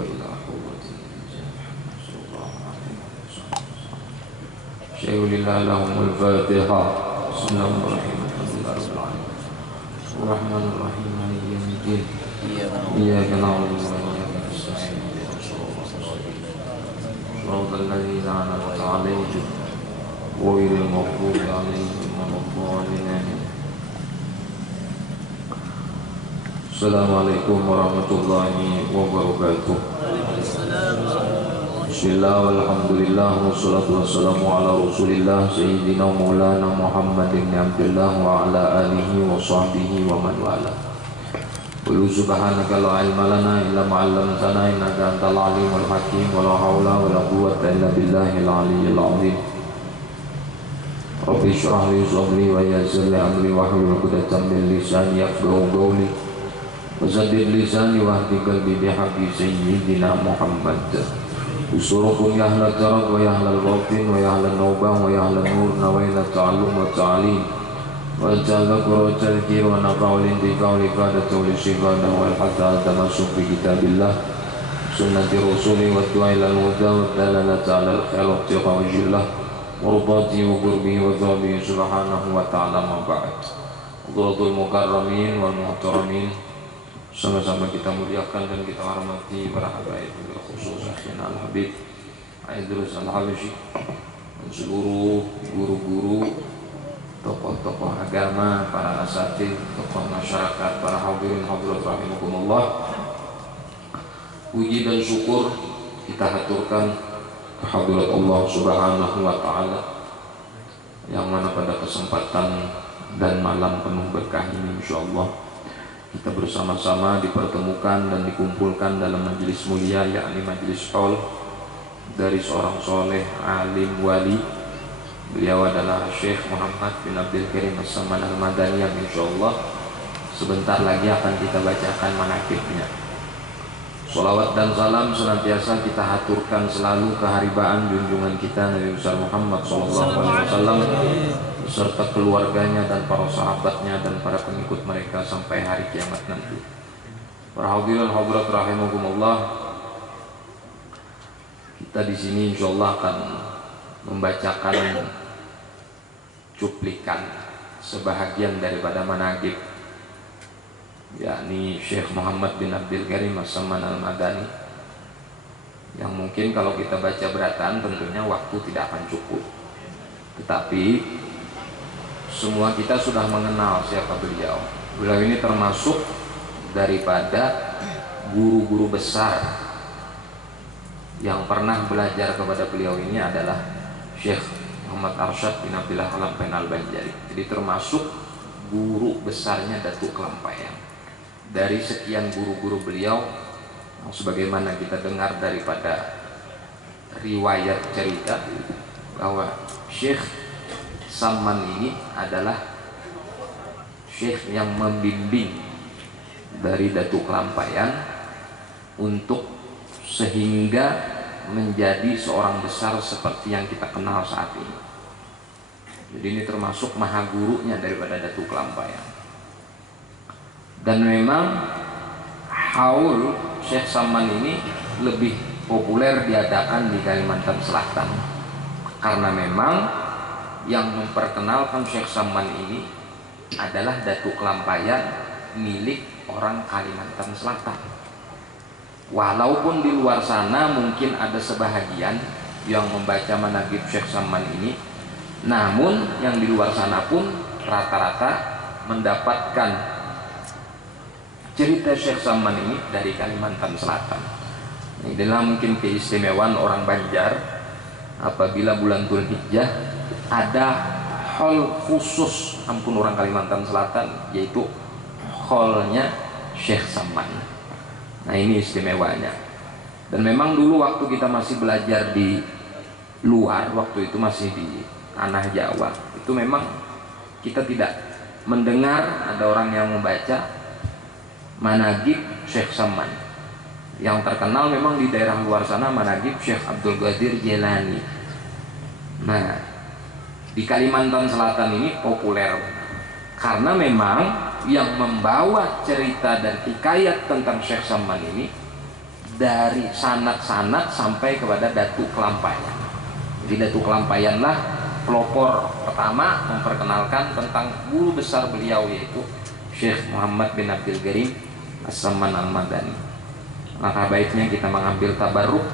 وإلى قوة صلى الله عليه وسلم. شيء لله لهم الفاتحة. بسم الله الرحمن الرحيم. الرحمن الرحيم مالك يوم الدين. إياك نعبد وإياك نستعين. صراط الذين أنعمت عليهم غير المغضوب عليهم ولا الضالين. Assalamualaikum warahmatullahi wabarakatuh. Bismillah walhamdulillah wassalatu wassalamu ala rasulillah sayyidina maulana Muhammad ibn Abdullah wa ala alihi wa sahbihi wa man wala. Qul subhanaka la ilma lana illa ma 'allamtana innaka antal alimul hakim wa la haula wa la quwwata illa billahil aliyyil azim. Rabbi shrah li sadri wa yassir li amri wahlul 'uqdatam min lisani yafqahu qawli. Wasaddid lisani wahdi qalbi bihaqqi sayyidina Muhammad. Usurukum ya ahlal taraq wa ya ahlal batin wa ya ahlal nawbah wa ya ahlal nur nawailat ta'allum wa ta'alim wa ja'ala qura'atal kir wa nafa'ul intifa wa ifadatul istifadah wal hatta tamasuk bi kitabillah sunnati rasuli wa du'a ilal huda wa dalalata alal khair wa tiqa wa jillah wa rubati wa qurbi wa dhabi subhanahu wa ta'ala ma ba'd. Qudratul mukarramin wal muhtaramin, sama-sama kita muliakan dan kita hormati para habaib khusus akhina al-habib Idrus al-Habashi dan seluruh guru-guru, tokoh-tokoh agama, para asatidz, tokoh masyarakat, para hadirin hadirat rahimakumullah. Puji dan syukur kita haturkan kehadirat Allah Subhanahu wa taala yang mana pada kesempatan dan malam penuh berkah ini insyaallah kita bersama-sama dipertemukan dan dikumpulkan dalam majelis mulia, yakni majelis haul dari seorang soleh alim wali. Beliau adalah Syekh Muhammad bin Abdul Karim As-Samman Al-Madani yang insyaallah sebentar lagi akan kita bacakan manaqibnya. Sholawat dan salam senantiasa kita haturkan selalu keharibaan junjungan kita Nabi besar Muhammad SAW serta keluarganya dan para sahabatnya dan para pengikut mereka sampai hari kiamat nanti. Para hadirin hadirat rahimakumullah, kita di sini insyaallah akan membacakan cuplikan sebahagian daripada manaqib, yakni Syekh Muhammad bin Abdul Karim As-Samman Al-Madani, yang mungkin kalau kita baca berataan tentunya waktu tidak akan cukup, tetapi semua kita sudah mengenal siapa beliau. Beliau ini termasuk daripada guru-guru besar yang pernah belajar kepada beliau ini adalah Syekh Muhammad Arsyad bin Abdillah Al-Lampayan Al-Banjari. Jadi termasuk guru besarnya Datuk Kelampaian. Dari sekian guru-guru beliau, sebagaimana kita dengar daripada riwayat cerita bahwa Syekh Samman ini adalah syekh yang membimbing dari Datuk Kelampaian untuk sehingga menjadi seorang besar seperti yang kita kenal saat ini. Jadi ini termasuk maha gurunya daripada Datuk Kelampaian. Dan memang haul Syekh Samman ini lebih populer diadakan di Kalimantan Selatan, karena memang yang memperkenalkan Syekh Samman ini adalah Datuk Kelampaian milik orang Kalimantan Selatan. Walaupun di luar sana mungkin ada sebahagian yang membaca manaqib Syekh Samman ini, namun yang di luar sana pun rata-rata mendapatkan cerita Syekh Samman ini dari Kalimantan Selatan. Inilah mungkin keistimewaan orang Banjar apabila bulan Dzulhijjah ada hall khusus orang Kalimantan Selatan, yaitu hallnya Syekh Samman. Nah ini istimewanya. Dan memang dulu waktu kita masih belajar di luar, waktu itu masih di tanah Jawa, itu memang kita tidak mendengar ada orang yang membaca manaqib Syekh Samman. Yang terkenal memang di daerah luar sana manaqib Syekh Abdul Qadir Jailani. Nah di Kalimantan Selatan ini populer karena memang yang membawa cerita dan hikayat tentang Syekh Samman ini dari sanak-sanak sampai kepada Datuk Kelampayan. Jadi Datuk Kelampayanlah pelopor pertama memperkenalkan tentang guru besar beliau, yaitu Syekh Muhammad bin Abdul Karim As-Samman Al-Madani. Maka baiknya kita mengambil tabarruk,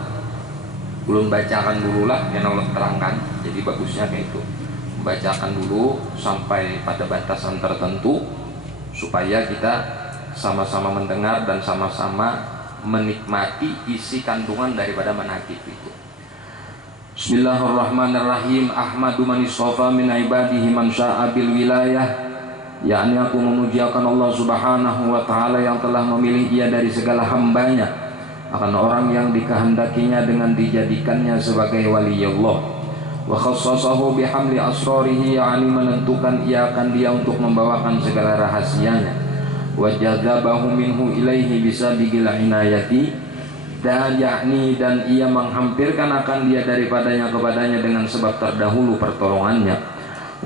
belum bacakan dulu lah yang Allah terangkan. Jadi bagusnya kayak itu, membacakan dulu sampai pada batasan tertentu supaya kita sama-sama mendengar dan sama-sama menikmati isi kandungan daripada manaqib itu. Bismillahirrahmanirrahim. Ahmadu man istafa min ibadihi man syaa bil wilayah. Yakni aku memujiakan Allah Subhanahu wa taala yang telah memilih ia dari segala hambanya akan orang yang dikehendakinya dengan dijadikannya sebagai wali Allah. Wa khassasahu bihamli asrarihi, yakni menentukan ia akan dia untuk membawakan segala rahasianya. Wa jadzabahu minhu ilaihi bisabiqil inayati, dan yakni dan ia menghampirkan akan dia daripadanya kepadanya dengan sebab terdahulu pertolongannya.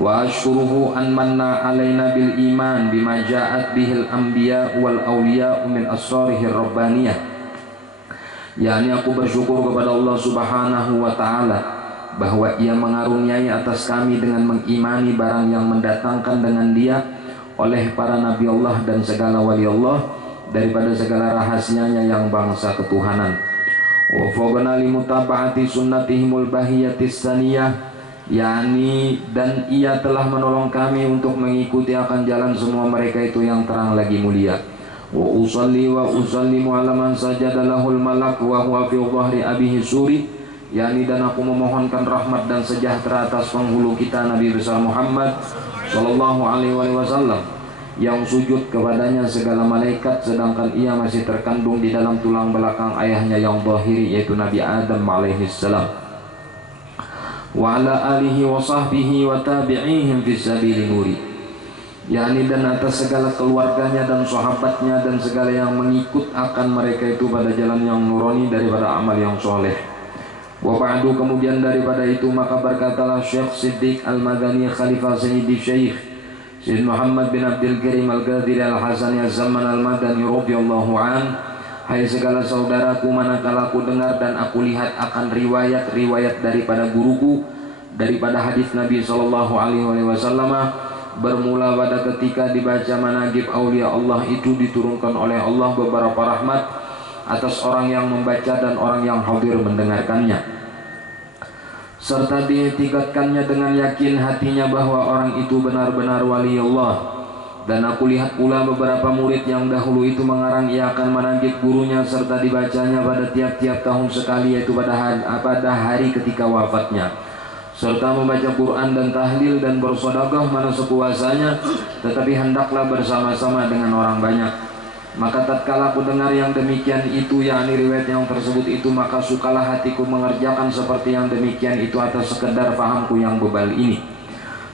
Wa asykuruhu an manna alaina bil iman bima ja'at bihil anbiya wal awliya min asrarihir rabbaniyah. yakni aku bersyukur kepada Allah Subhanahu wa taala bahwa ia mengaruniai atas kami dengan mengimani barang yang mendatangkan dengan dia oleh para nabi Allah dan segala wali Allah daripada segala rahasianya yang bangsa ketuhanan. Wa fawqana limutaba'ati sunnatihimul bahiyatis saniyah, yakni dan ia telah menolong kami untuk mengikuti akan jalan semua mereka itu yang terang lagi mulia. Wa usalli wa usallimu ala man sajada lahul malak wa huwa fi dhahri abihi suri, yakni dan aku memohonkan rahmat dan sejahtera atas penghulu kita Nabi besar Muhammad sallallahu alaihi wasallam yang sujud kepadanya segala malaikat sedangkan ia masih terkandung di dalam tulang belakang ayahnya yang zahiri yaitu Nabi Adam alaihi salam. Wa ala alihi wa sahbihi wa tabi'ihim fi sabili nuri, yakni dan atas segala keluarganya dan sahabatnya dan segala yang mengikut akan mereka itu pada jalan yang nurani daripada amal yang soleh. Wa ba'du, kemudian daripada itu maka berkatalah Syekh Siddiq Al-Madani Khalifah Sayyidi Syekh Syed Muhammad bin Abdul Karim Al-Ghazali Al-Hasani Az-Zaman Al-Madani radhiyallahu an, hai segala saudaraku, manakala aku dengar dan aku lihat akan riwayat-riwayat daripada guruku daripada hadis Nabi sallallahu alaihi wasallam bermula pada ketika dibaca manaqib aulia Allah itu diturunkan oleh Allah beberapa rahmat atas orang yang membaca dan orang yang hadir mendengarkannya, serta diiktikadkannya dengan yakin hatinya bahwa orang itu benar-benar wali Allah. Dan aku lihat pula beberapa murid yang dahulu itu mengarang ia akan manaqib gurunya serta dibacanya pada tiap-tiap tahun sekali, yaitu pada hari ketika wafatnya, serta membaca Quran dan tahlil dan bersedekah mana sekuasanya, tetapi hendaklah bersama-sama dengan orang banyak. Maka tatkala aku dengar yang demikian itu, yakni riwayat yang tersebut itu, maka sukalah hatiku mengerjakan seperti yang demikian itu atas sekedar fahamku yang bebal ini,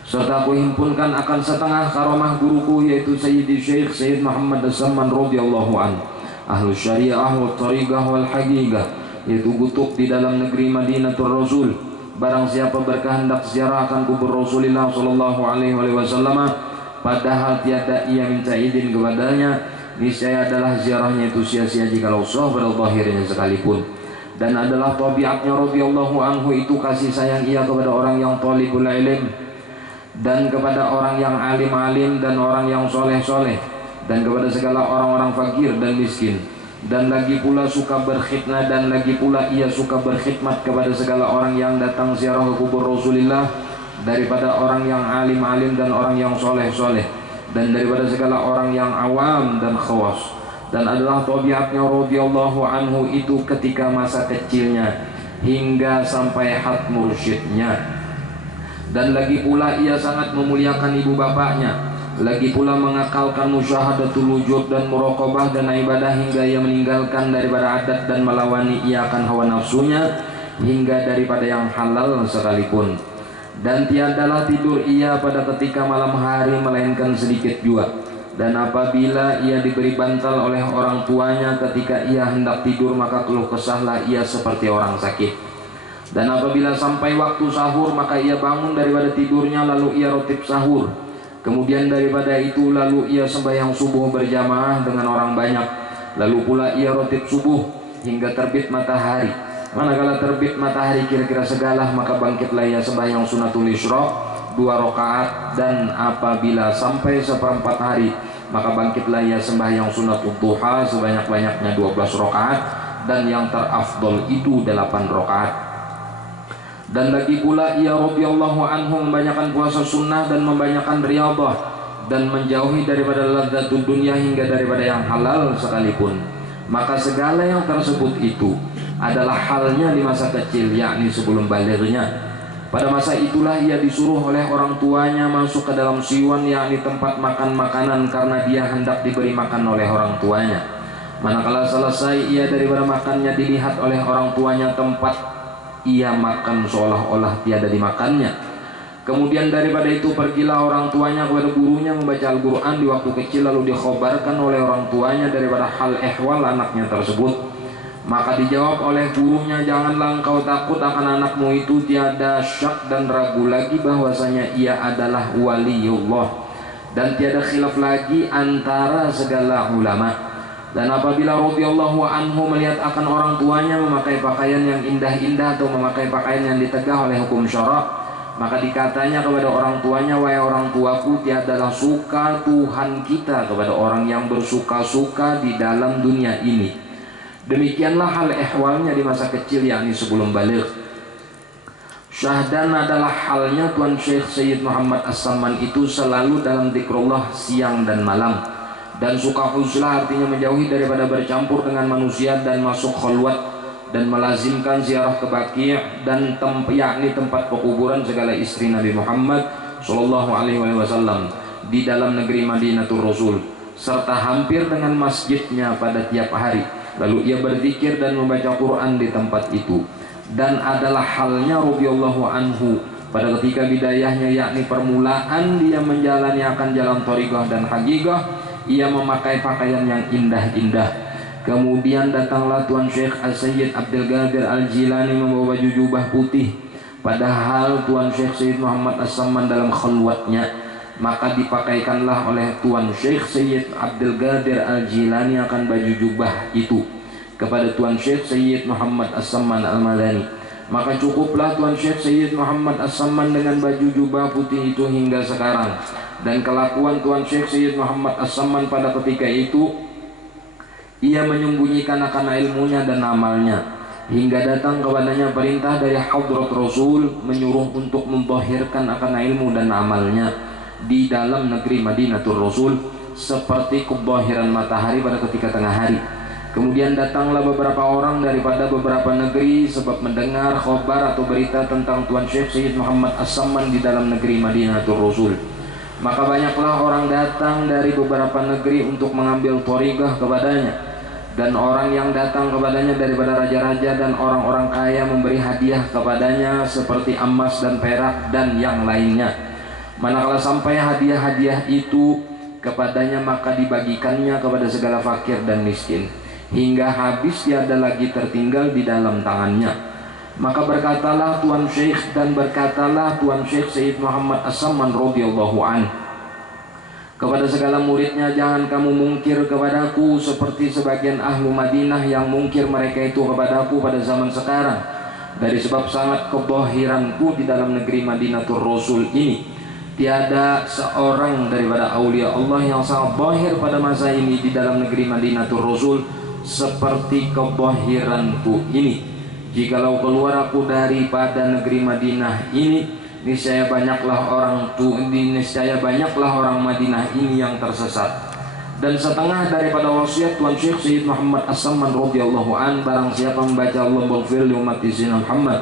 serta aku himpunkan akan setengah karomah guruku yaitu Sayyidi Syekh Sayyid Muhammad As-Samman radhiyallahu an, ahlu syariah wal tariqah wal haqiqah, yaitu gutuk di dalam negeri Madinatul Rasul. Barang siapa berkehendak ziarah akan kubur Rasulullah sallallahu alaihi wasallam padahal tiada ia minta izin kepadanya, niscaya adalah ziarahnya itu sia-sia jikalau sah pada zahirnya sekalipun. Dan adalah tabiatnya radhiyallahu anhu itu kasih sayang ia kepada orang yang talibul ilm dan kepada orang yang alim-alim dan orang yang soleh-soleh dan kepada segala orang-orang fakir dan miskin, dan lagi pula suka berkhidmat, dan lagi pula ia suka berkhidmat kepada segala orang yang datang ziarah ke kubur Rasulullah daripada orang yang alim-alim dan orang yang soleh-soleh dan daripada segala orang yang awam dan khawas. Dan adalah tabiatnya radhiyallahu anhu itu ketika masa kecilnya hingga sampai had mursyidnya. Dan lagi pula ia sangat memuliakan ibu bapaknya, lagi pula mengakalkan musyahadatul wujud dan muraqabah dan ibadah hingga ia meninggalkan daripada adat dan melawani ia akan hawa nafsunya hingga daripada yang halal sekalipun. Dan tiadalah tidur ia pada ketika malam hari melainkan sedikit jua, dan apabila ia diberi bantal oleh orang tuanya ketika ia hendak tidur maka keluh kesahlah ia seperti orang sakit. Dan apabila sampai waktu sahur maka ia bangun daripada tidurnya lalu ia rotib sahur, kemudian daripada itu lalu ia sembahyang subuh berjamaah dengan orang banyak, lalu pula ia rotib subuh, hingga terbit matahari. Manakala terbit matahari kira-kira segalah, maka bangkitlah ia sembahyang sunatul isyraq 2 rakaat, dan apabila sampai seperempat hari maka bangkitlah ia sembahyang sunatul duha sebanyak-banyaknya 12 rakaat, dan yang terafdol itu 8 rakaat. Dan lagi pula ia radhiyallahu anhu membanyakan puasa sunnah dan membanyakan riyadhah dan menjauhi daripada lazzatud dunia hingga daripada yang halal sekalipun. Maka segala yang tersebut itu adalah halnya di masa kecil, yakni sebelum balighnya. Pada masa itulah ia disuruh oleh orang tuanya masuk ke dalam siwan, yakni tempat makan makanan, karena dia hendak diberi makan oleh orang tuanya. Manakala selesai ia daripada makannya, dilihat oleh orang tuanya tempat ia makan seolah-olah tiada dimakannya. Kemudian daripada itu pergilah orang tuanya kepada gurunya membaca Al-Quran di waktu kecil, lalu dikhabarkan oleh orang tuanya daripada hal ehwal anaknya tersebut. Maka dijawab oleh gurunya, janganlah engkau takut akan anakmu itu, tiada syak dan ragu lagi bahwasanya ia adalah waliullah, dan tiada khilaf lagi antara segala ulama. Dan apabila radhiyallahu anhu melihat akan orang tuanya memakai pakaian yang indah-indah atau memakai pakaian yang ditegah oleh hukum syarak, maka dikatanya kepada orang tuanya, wahai orang tuaku, tiadalah suka Tuhan kita kepada orang yang bersuka-suka di dalam dunia ini. Demikianlah hal ehwalnya di masa kecil, yakni sebelum baligh. Syahdan adalah halnya Tuan Syekh Sayyid Muhammad As-Samman itu selalu dalam zikrullah siang dan malam, dan suka huzlah artinya menjauhi daripada bercampur dengan manusia dan masuk khalwat, dan melazimkan ziarah ke Baqi' dan yakni tempat pekuburan segala istri Nabi Muhammad sallallahu alaihi wasallam di dalam negeri Madinatul Rasul, serta hampir dengan masjidnya pada tiap hari. Lalu ia berzikir dan membaca Quran di tempat itu. Dan adalah halnya radhiyallahu anhu pada ketika bidayahnya, yakni permulaan dia menjalani akan jalan thariqah dan haqiqah, ia memakai pakaian yang indah-indah. Kemudian datanglah Tuan Syekh As-Sayyid Abdul Qadir Al-Jilani membawa baju jubah putih, padahal Tuan Syekh Sayyid Muhammad As-Samman dalam khalwatnya. Maka dipakaikanlah oleh Tuan Syekh Sayyid Abdul Qadir Al-Jilani akan baju jubah itu kepada Tuan Syekh Sayyid Muhammad As-Samman Al-Madani. Maka cukuplah Tuan Syekh Sayyid Muhammad As-Samman dengan baju jubah putih itu hingga sekarang. Dan kelakuan Tuan Syekh Sayyid Muhammad As-Samman pada ketika itu, ia menyembunyikan akan ilmunya dan amalnya, hingga datang kepadanya perintah dari Hadrat Rasul menyuruh untuk memzahirkan akan ilmu dan amalnya di dalam negeri Madinatul Rasul, seperti kezahiran matahari pada ketika tengah hari. Kemudian datanglah beberapa orang daripada beberapa negeri sebab mendengar khabar atau berita tentang Tuan Syekh Sayyid Muhammad As-Samman di dalam negeri Madinatul Rasul. Maka banyaklah orang datang dari beberapa negeri untuk mengambil thariqah kepadanya, dan orang yang datang kepadanya daripada raja-raja dan orang-orang kaya memberi hadiah kepadanya seperti emas dan perak dan yang lainnya. Manakala sampai hadiah-hadiah itu kepadanya, maka dibagikannya kepada segala fakir dan miskin hingga habis, tiada lagi tertinggal di dalam tangannya. Maka berkatalah Tuan Syekh dan berkatalah Tuan Syekh Sayyid Muhammad As-Samman radhiyallahu an kepada segala muridnya, jangan kamu mungkir kepadaku seperti sebagian ahlu Madinah yang mungkir mereka itu kepadaku pada zaman sekarang, dari sebab sangat kezahiranku di dalam negeri Madinatul Rasul ini. Tiada seorang daripada aulia Allah yang sangat zahir pada masa ini di dalam negeri Madinatul Rasul seperti kezahiranku ini. Jikalau keluar aku daripada negeri Madinah ini, niscaya banyaklah orang Madinah ini yang tersesat. Dan setengah daripada wasiat Tuan Syekh Sayyid Muhammad As-Samman radhiyallahu an, barang siapa membaca Allahumma ighfir li ummati sayyidina Muhammad,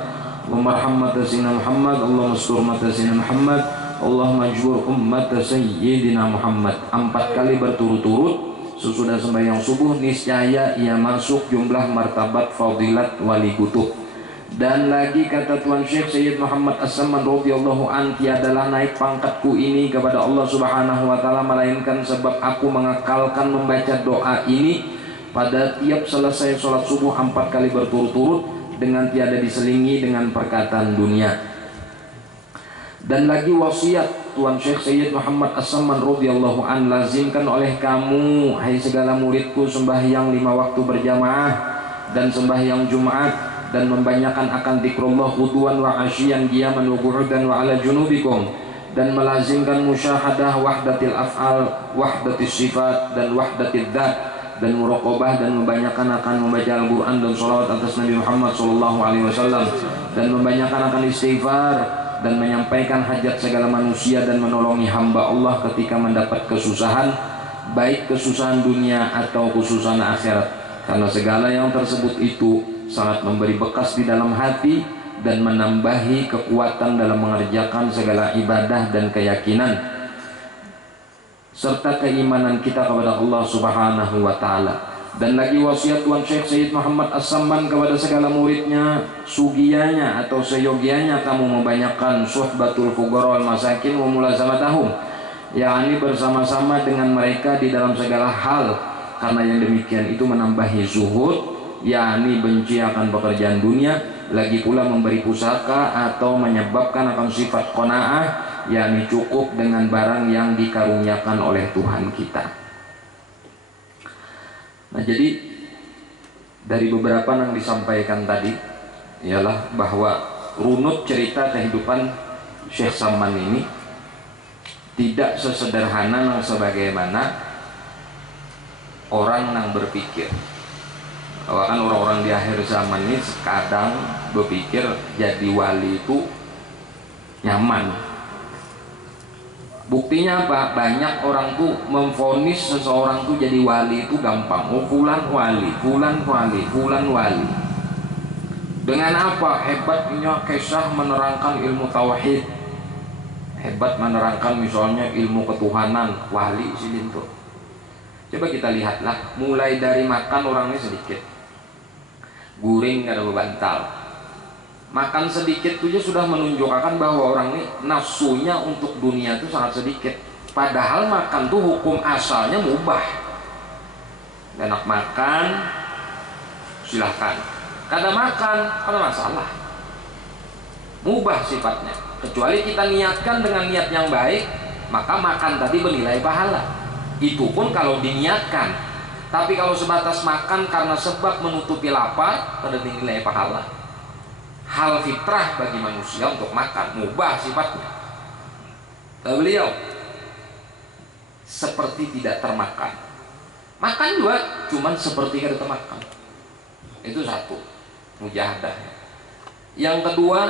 Allahumma arham sayyidina Muhammad, Allahumma astur sayyidina Muhammad, Allahumma ajbur ummat sayyidina Muhammad 4 kali berturut-turut sesudah sembahyang subuh, niscaya ia masuk jumlah martabat fadilat wali kutub. Dan lagi kata Tuan Syekh Sayyid Muhammad As-Samman radhiyallahu an, tiadalah naik pangkatku ini kepada Allah Subhanahu wa taala melainkan sebab aku mengekalkan membaca doa ini pada tiap selesai sholat subuh 4 kali berturut-turut dengan tiada diselingi dengan perkataan dunia. Dan lagi wasiat Tuan Syekh Sayyid Muhammad As-Samman radhiyallahu an, lazimkan oleh kamu hai segala muridku sembahyang 5 waktu berjamaah dan sembahyang Jumat, dan membanyakan akan zikrullah quduwan wa asyian qiyaman wa qu'udan wa ala junubikum, dan melazimkan musyahadah wahdatil af'al, wahdatis sifat, dan wahdatil dzat, dan muraqabah, dan membanyakan akan membaca Al-Quran dan sholawat atas Nabi Muhammad SAW, dan membanyakan akan istighfar, dan menyampaikan hajat segala manusia, dan menolongi hamba Allah ketika mendapat kesusahan, baik kesusahan dunia atau kesusahan akhirat, karena segala yang tersebut itu sangat memberi bekas di dalam hati dan menambahi kekuatan dalam mengerjakan segala ibadah dan keyakinan serta keimanan kita kepada Allah Subhanahu wa Ta'ala. Dan lagi wasiat Tuan Syekh Sayyid Muhammad As-Samban kepada segala muridnya, sugianya atau seyogianya kamu membanyakan suhbatul fuqara wal masakin wa mulazamatahum, yakni bersama-sama dengan mereka di dalam segala hal, karena yang demikian itu menambahi zuhud, yakni benci akan pekerjaan dunia, lagi pula memberi pusaka atau menyebabkan akan sifat qanaah, yakni cukup dengan barang yang dikaruniakan oleh Tuhan kita. Nah, jadi dari beberapa yang disampaikan tadi ialah bahwa runut cerita kehidupan Syekh Samman ini tidak sesederhana yang sebagaimana orang yang berpikir. Bahkan orang-orang di akhir zaman ini kadang berpikir jadi wali itu nyaman. Buktinya apa? Banyak orang tuh memvonis seseorang tuh jadi wali itu gampang. Oh, fulan wali, fulan wali, fulan wali. Dengan apa? Hebatnya kisah menerangkan ilmu tauhid, hebat menerangkan misalnya ilmu ketuhanan, wali silin tuh. Coba kita lihatlah, mulai dari makan orangnya sedikit, guring nggak ada bebantal, makan sedikit saja sudah menunjukkan bahwa orang ini nafsunya untuk dunia itu sangat sedikit. Padahal makan tuh hukum asalnya mubah. Enak makan silahkan, kada makan kada masalah, mubah sifatnya. Kecuali kita niatkan dengan niat yang baik, maka makan tadi bernilai pahala. Itu pun kalau diniatkan. Tapi kalau sebatas makan karena sebab menutupi lapar, kada dinilai pahala. Hal fitrah bagi manusia untuk makan, mubah sifatnya. Dan beliau seperti tidak termakan. Makan juga cuman seperti kada termakan. Itu satu, mujahadah. Yang kedua,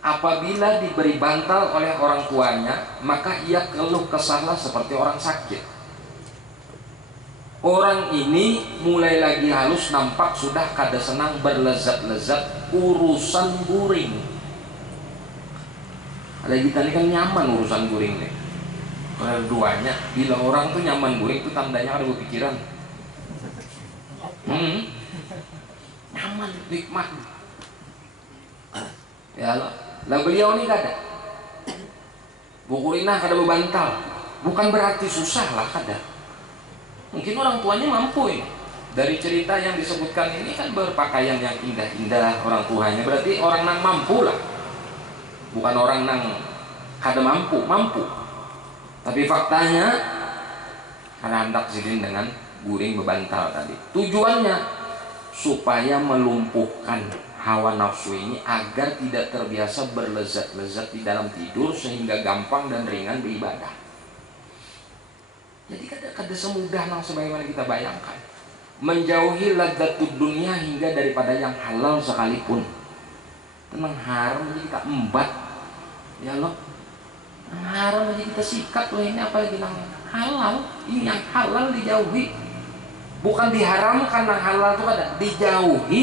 apabila diberi bantal oleh orang tuanya, maka ia keluh kesahlah seperti orang sakit. Orang ini mulai lagi halus, nampak sudah kada senang berlezat-lezat urusan guring. Ada kita ini kan nyaman urusan guring nih. Keduanya, bila orang tuh nyaman guring itu tandanya ada berpikiran. Nyaman, nikmat. Ya Allah. Lah beliau ini kada. Bukurinah kada bebantal. Bukan berarti susah lah kada. Mungkin orang tuanya mampu ini. Dari cerita yang disebutkan ini kan berpakaian yang indah-indah orang tuanya. Berarti orang nang mampu lah. Bukan orang nang kada mampu, mampu. Tapi faktanya kada hendak sidin dengan guring bebantal tadi. Tujuannya supaya melumpuhkan hawa nafsu ini agar tidak terbiasa berlezat-lezat di dalam tidur sehingga gampang dan ringan beribadah. Jadi kada semudah yang sebagaimana kita bayangkan. Menjauhi ladzatut dunia hingga daripada yang halal sekalipun. Tenang haram aja kita embat. Ya Allah. Yang haram aja kita sikat loh, ini apalagi yang halal. Ini yang halal dijauhi. Bukan diharamkan yang halal itu kada, dijauhi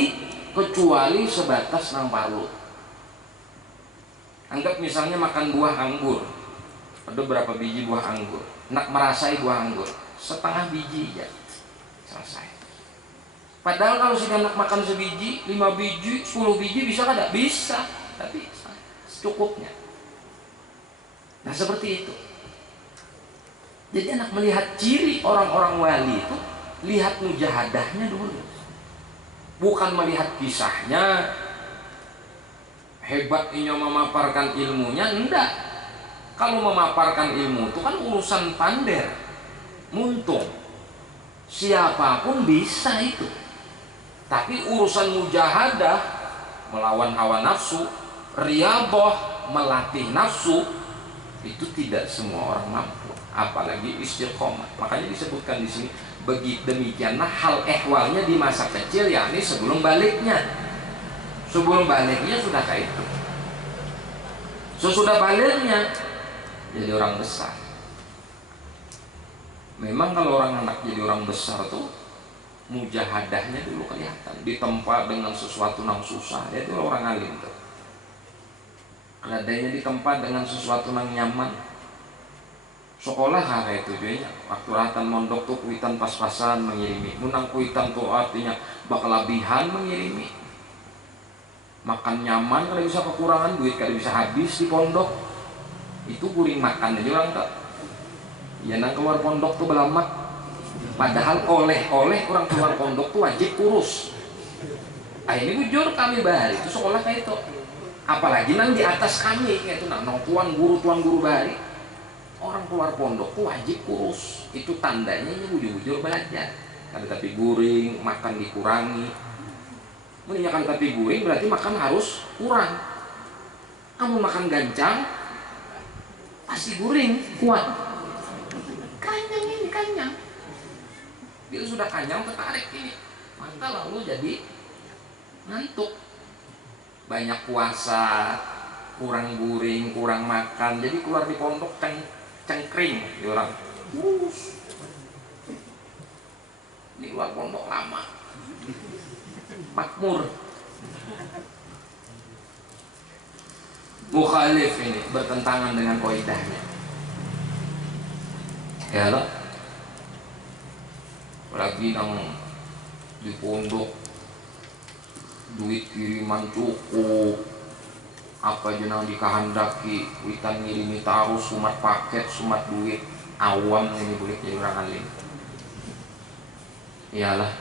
kecuali sebatas nang parut. Anggap misalnya makan buah anggur. Ada berapa biji buah anggur? Nak merasai buah anggur, setengah biji ya selesai. Padahal kalau sudah nak makan sebiji, 5 biji, 10 biji bisa kada? Bisa, tapi secukupnya. Nah seperti itu. Jadi anak melihat ciri orang-orang wali itu, lihat mujahadahnya dulu. Bukan melihat kisahnya, hebat ini memaparkan ilmunya, enggak. Kalau memaparkan ilmu itu kan urusan pander, muntung. Siapapun bisa itu. Tapi urusan mujahadah, melawan hawa nafsu, riyadhah, melatih nafsu, itu tidak semua orang mampu, apalagi istiqomah. Makanya disebutkan di sini, begitu demikianlah hal ehwalnya di masa kecil, yakni sebelum baliknya. Sebelum baliknya sudah kayak itu. Sesudah baliknya jadi orang besar. Memang kalau orang anak jadi orang besar tuh mujahadahnya dulu kelihatan, ditempa dengan sesuatu yang susah, ya itu orang alim tuh. Keladainya ditempa dengan sesuatu yang nyaman. Sekolah kayak itu juga, waktu ratan mondok tuh kuitan pas-pasan mengirimi, menang kuitan tuh artinya bakal lebihan mengirimi. Makan nyaman, kalau bisa kekurangan duit, kalau bisa habis di pondok, itu kuring makan aja orang tak. Ya nang keluar pondok tuh belamak. Padahal oleh-oleh orang keluar pondok tuh wajib kurus. Ini bujur kami bahari itu sekolah kayak itu. Apalagi nang di atas kami kayak itu, nang tuan guru bahari. Orang keluar pondok tuh wajib kurus. Itu tandanya ini bujur-bujur belajar. Kalau tapi guring, makan dikurangi. Menyakan tapi guring berarti makan harus kurang. Kamu makan gancang, pasti guring, kuat. Kanyang ini kanyang. Dia sudah kanyang tertarik ini, maka lalu jadi ngantuk. Banyak puasa, kurang guring, kurang makan, jadi keluar di pondok cengkring di orang. Di luar pondok lama, makmur. Mukhalif ini bertentangan dengan kaidahnya. Ya loh. Apalagi yang di pondok duit kiriman cukup, apa aja nang dikahandaki, witan ngirimi taruh sumat paket, sumat duit, awam ini boleh jadi orang alim. Iyalah,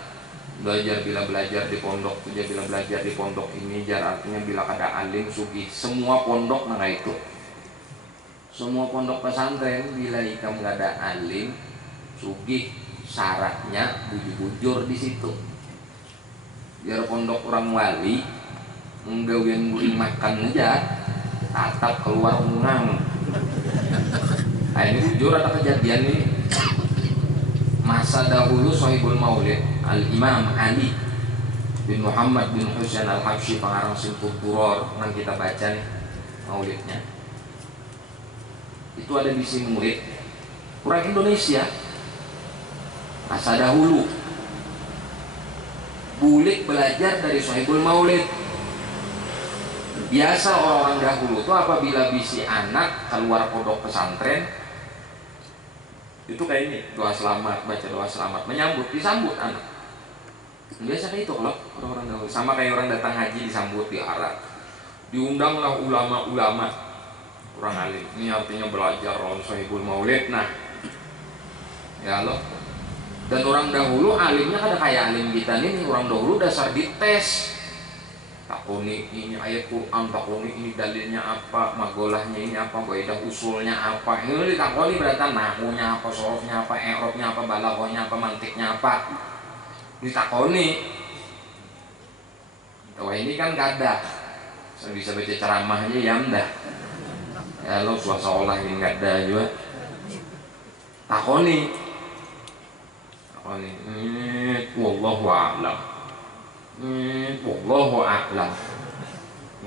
belajar bila belajar di pondok tuh, bila belajar di pondok ini jar artinya bila kada alim sugih. Semua pondok nang itu, semua pondok pesantren bila ikam nggak ada alim sugih, syaratnya bujur-bujur di situ. Biar pondok orang wali nggawian guring makan aja, tatap keluar ungang. Nah ini bujur ada kejadian ini. Masa dahulu Sahibul Maulid Al-Imam Ali bin Muhammad bin Husain Al-Habsyi pengarang Simtud Duror yang kita baca nih maulidnya. Itu ada di sini murid orang Indonesia. Masa dahulu bulik belajar dari Sahibul Maulid. Biasa orang-orang dahulu tuh apabila bisi anak keluar pondok pesantren itu kayak ini, doa selamat, baca doa selamat, disambut anak. Biasa kayak itu kalau orang-orang dahulu, sama kayak orang datang haji disambut di Arab. Diundanglah ulama-ulama orang alim. Ini artinya belajar lawan Sahibul Maulid. Nah, ya loh. Dan orang dahulu alimnya kada kayak alim kita nih, orang dahulu dasar dites. Takuni ini ayat Quran, takuni ini dalilnya apa, magolahnya ini apa, kaidah usulnya apa. Ini ditakoni berarti nahwunya apa, sorofnya apa, i'rabnya apa, balaghahnya apa, mantiknya apa. Ditakoni. Wah ini kan kada. Saya bisa baca ceramah aja ya ndah. Ya lo suasa olah ini nggak ada juga. Takoni. Wallahu a'lam. Wallahu a'lam.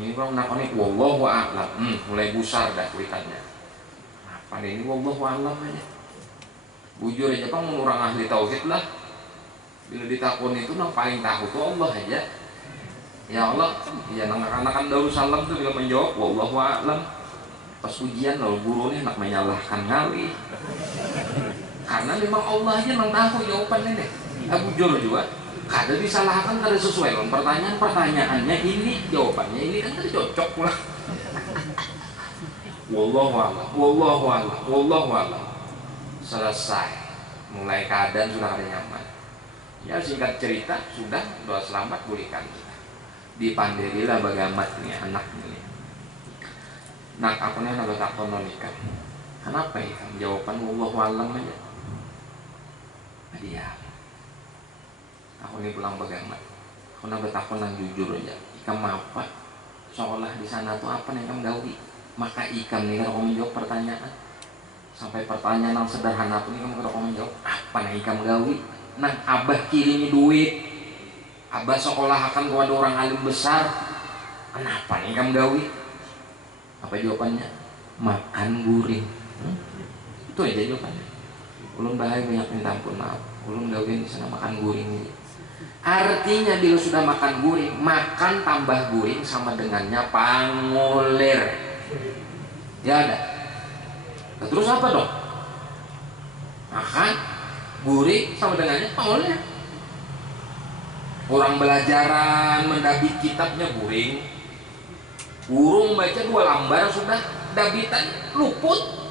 Ini kalau nakoni wallahu a'lam. Mulai besar dah kuitannya. Apa ini wallahu a'lam aja. Bujur aja Bang, orang ahli tauhid lah. Bila ditakoni itu nang paling tahu tuh Allah aja. Ya Allah, ya anak-anak Darussalam tuh bila menjawab wallahu a'lam. Pas ujian lalu guru nih nak menyalahkan ngali. Karena memang Allah aja yang tahu jawabannya deh. Bujur juga kada disalahkan, kada sesuai dengan pertanyaannya ini, jawabannya ini kan kada cocok pula. Wallahu a'lam, wallahu a'lam, wallahu a'lam. Selesai. Mulai keadaan sudah ada nyaman. Ya singkat cerita sudah doa selamat bolehkan kita. Dipandirilah bagaimana nih anak ini. Nak aku nih nak takon nikah. Kenapa ya? Jawaban wallahu a'lam aja. Dia aku ini pulang bagaimana pernah betakonan jujur aja, ikam apa seolah di sana tuh apa nih ikam gawi, maka ikam nih kalau menjawab pertanyaan sampai pertanyaan yang sederhana pun ikam kalau menjawab apa nih ikam gawi. Nah abah kirimi duit, abah sekolah akan kepada orang alim besar, kenapa nih ikam gawi? Apa jawabannya? Makan guring. Itu aja jawabannya. Ulun bahaya banyak minta ampun, maaf ulun gawe di sana makan guring ini. Artinya bila sudah makan guring, makan tambah guring sama dengannya pangulir. Ya ada. Nah, terus apa dong? Makan guring sama dengannya pangulir. Orang belajaran mendabit kitabnya guring, burung baca 2 lembar sudah dabitan luput.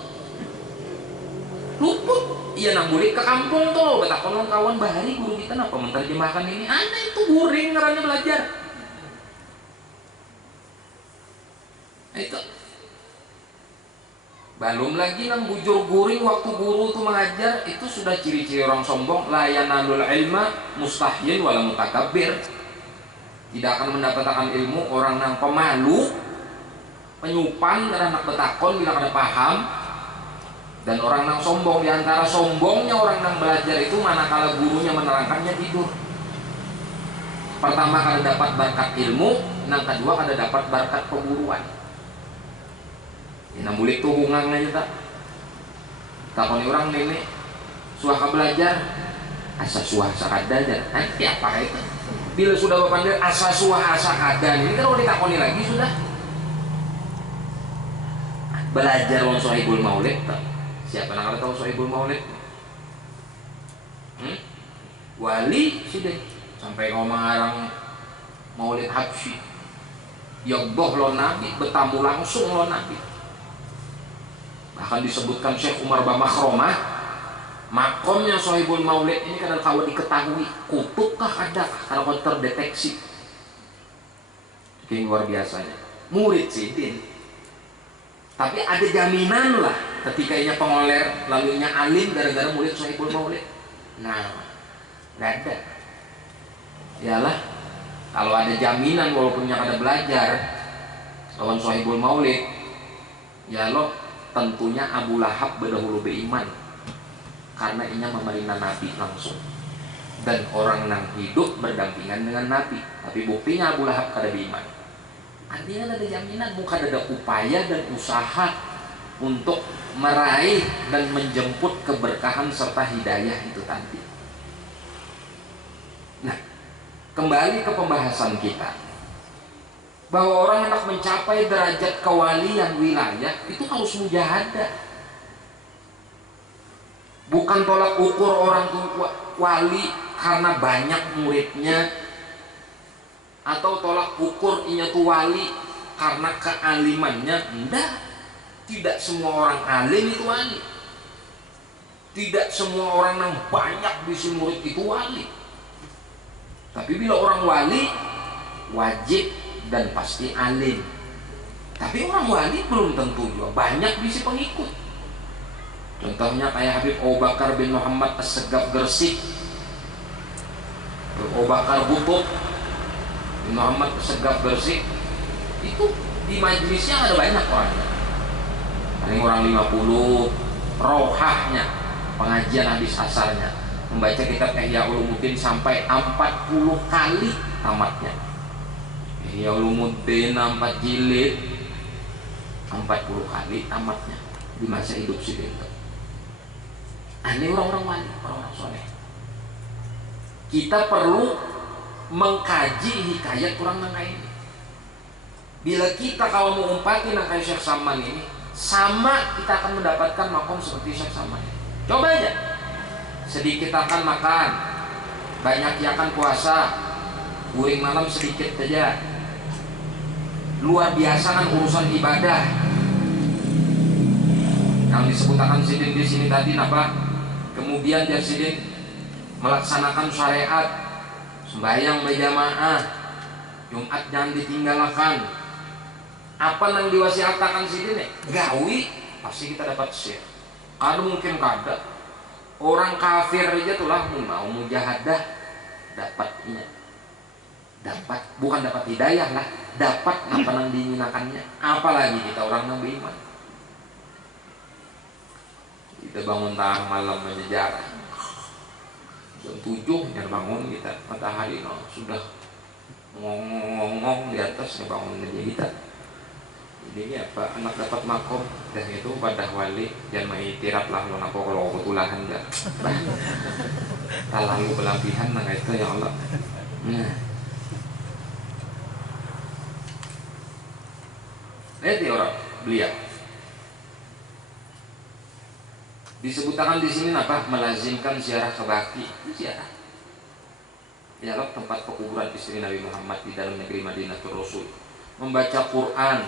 Iya nang murid ke kampung tuh betakon kawan bahari guru kita apa menerjemahkan ini, ada itu guring ngeranya belajar. Nah, itu belum lagi nang bujur guring waktu guru tuh mengajar, itu sudah ciri-ciri orang sombong. La yanalul ilma mustahyin wala mutakabbir. Tidak akan mendapatkan ilmu orang nang pemalu, penyupan karena anak betakon bila kada paham, dan orang nang sombong. Di antara sombongnya orang nang belajar itu manakala gurunya menerangkannya tidur. Pertama kada dapat berkat ilmu, nang kedua kada dapat berkat pemburuan. Nang bulik tuh hungang aja tak. Takoni orang nenek, suah belajar, asa suah sakada aja. Nanti apa itu? Bila sudah berpanggil asa suah asa kada, ini kan udah ditakoni lagi sudah. Belajar wong Sohibul Maulid tak? Siapa yang tahu Sohibul Maulid? Wali sudah sampai ngomong orang Maulid Habsyi, ya boh lo nabi, bertamu langsung lo nabi. Bahkan disebutkan Syekh Umar Bamakromah, makomnya Sohibul Maulid ini kadang kalau diketahui kutubkah ada kalau terdeteksi. Ini luar biasanya murid sidin, tapi ada jaminan lah ketika inya pengoler lalunya alim gara-gara murid Sohibul Maulid. Nah gak ada yalah kalau ada jaminan walaupun yang ada belajar lawan Sohibul Maulid ya lo tentunya Abu Lahab berdahulu beriman karena inya memerintah Nabi langsung, dan orang nang hidup berdampingan dengan Nabi, tapi buktinya Abu Lahab kada beriman. Artinya ada jaminan, bukan ada upaya dan usaha untuk meraih dan menjemput keberkahan serta hidayah itu tadi. Nah, kembali ke pembahasan kita, bahwa orang hendak mencapai derajat kewalian wilayah itu harus mujahadah. Bukan tolak ukur orang tua wali karena banyak muridnya, atau tolak ukur inya tuh wali karena kealimannya. Enggak, tidak semua orang alim itu wali, tidak semua orang yang banyak bisi murid itu wali. Tapi bila orang wali wajib dan pasti alim, tapi orang wali belum tentu juga banyak bisi pengikut. Contohnya kayak Habib Abu Bakar bin Muhammad As-Segaf Gresik, Abu Bakar Butut bin Muhammad As-Segaf Gresik, itu di majelisnya ada banyak orangnya, paling orang 50. Rohahnya pengajian habis asarnya membaca kitab Ihya Ulumuddin sampai 40 kali tamatnya. Ihya Ulumuddin 4 jilid 40 kali tamatnya di masa hidup si Bento. Ini orang-orang wali, orang-orang soleh. Kita perlu mengkaji hikayat kurang nangka ini. Bila kita kalau mengumpati nangka Syekh Saman ini, sama kita akan mendapatkan makom seperti Syekh Saman. Coba aja, sedikit akan makan, banyak akan puasa, guring malam sedikit saja. Luar biasa kan urusan ibadah. Yang disebutkan sidin di sini tadi apa? Kemudian dia sidin melaksanakan syariat, sembahyang berjamaah, Jumat jangan ditinggalkan. Apa yang diwasiatakan sidin? Gawi, pasti kita dapat share. Kalau mungkin kada, orang kafir aja tuh lah mau mujahadah dapatnya. dapat, bukan dapat hidayah lah, dapat apa yang diinginkannya. Apalagi kita orang yang beriman, kita bangun tengah malam menjejarah, jam 7 yang bangun kita, matahari sudah ngong-ngong di atas, bangun aja kita. Ini apa, anak dapat makom dan itu pada wali jangan main tirap lah lo napo kalau ketulahan enggak terlalu berlebihan nah itu ya Allah. Lihat ya orang beliau disebutkan di sini apa, melazimkan ziarah ke baki, ziarah tempat pekuburan istri Nabi Muhammad di dalam negeri Madinatul Rasul, membaca Quran,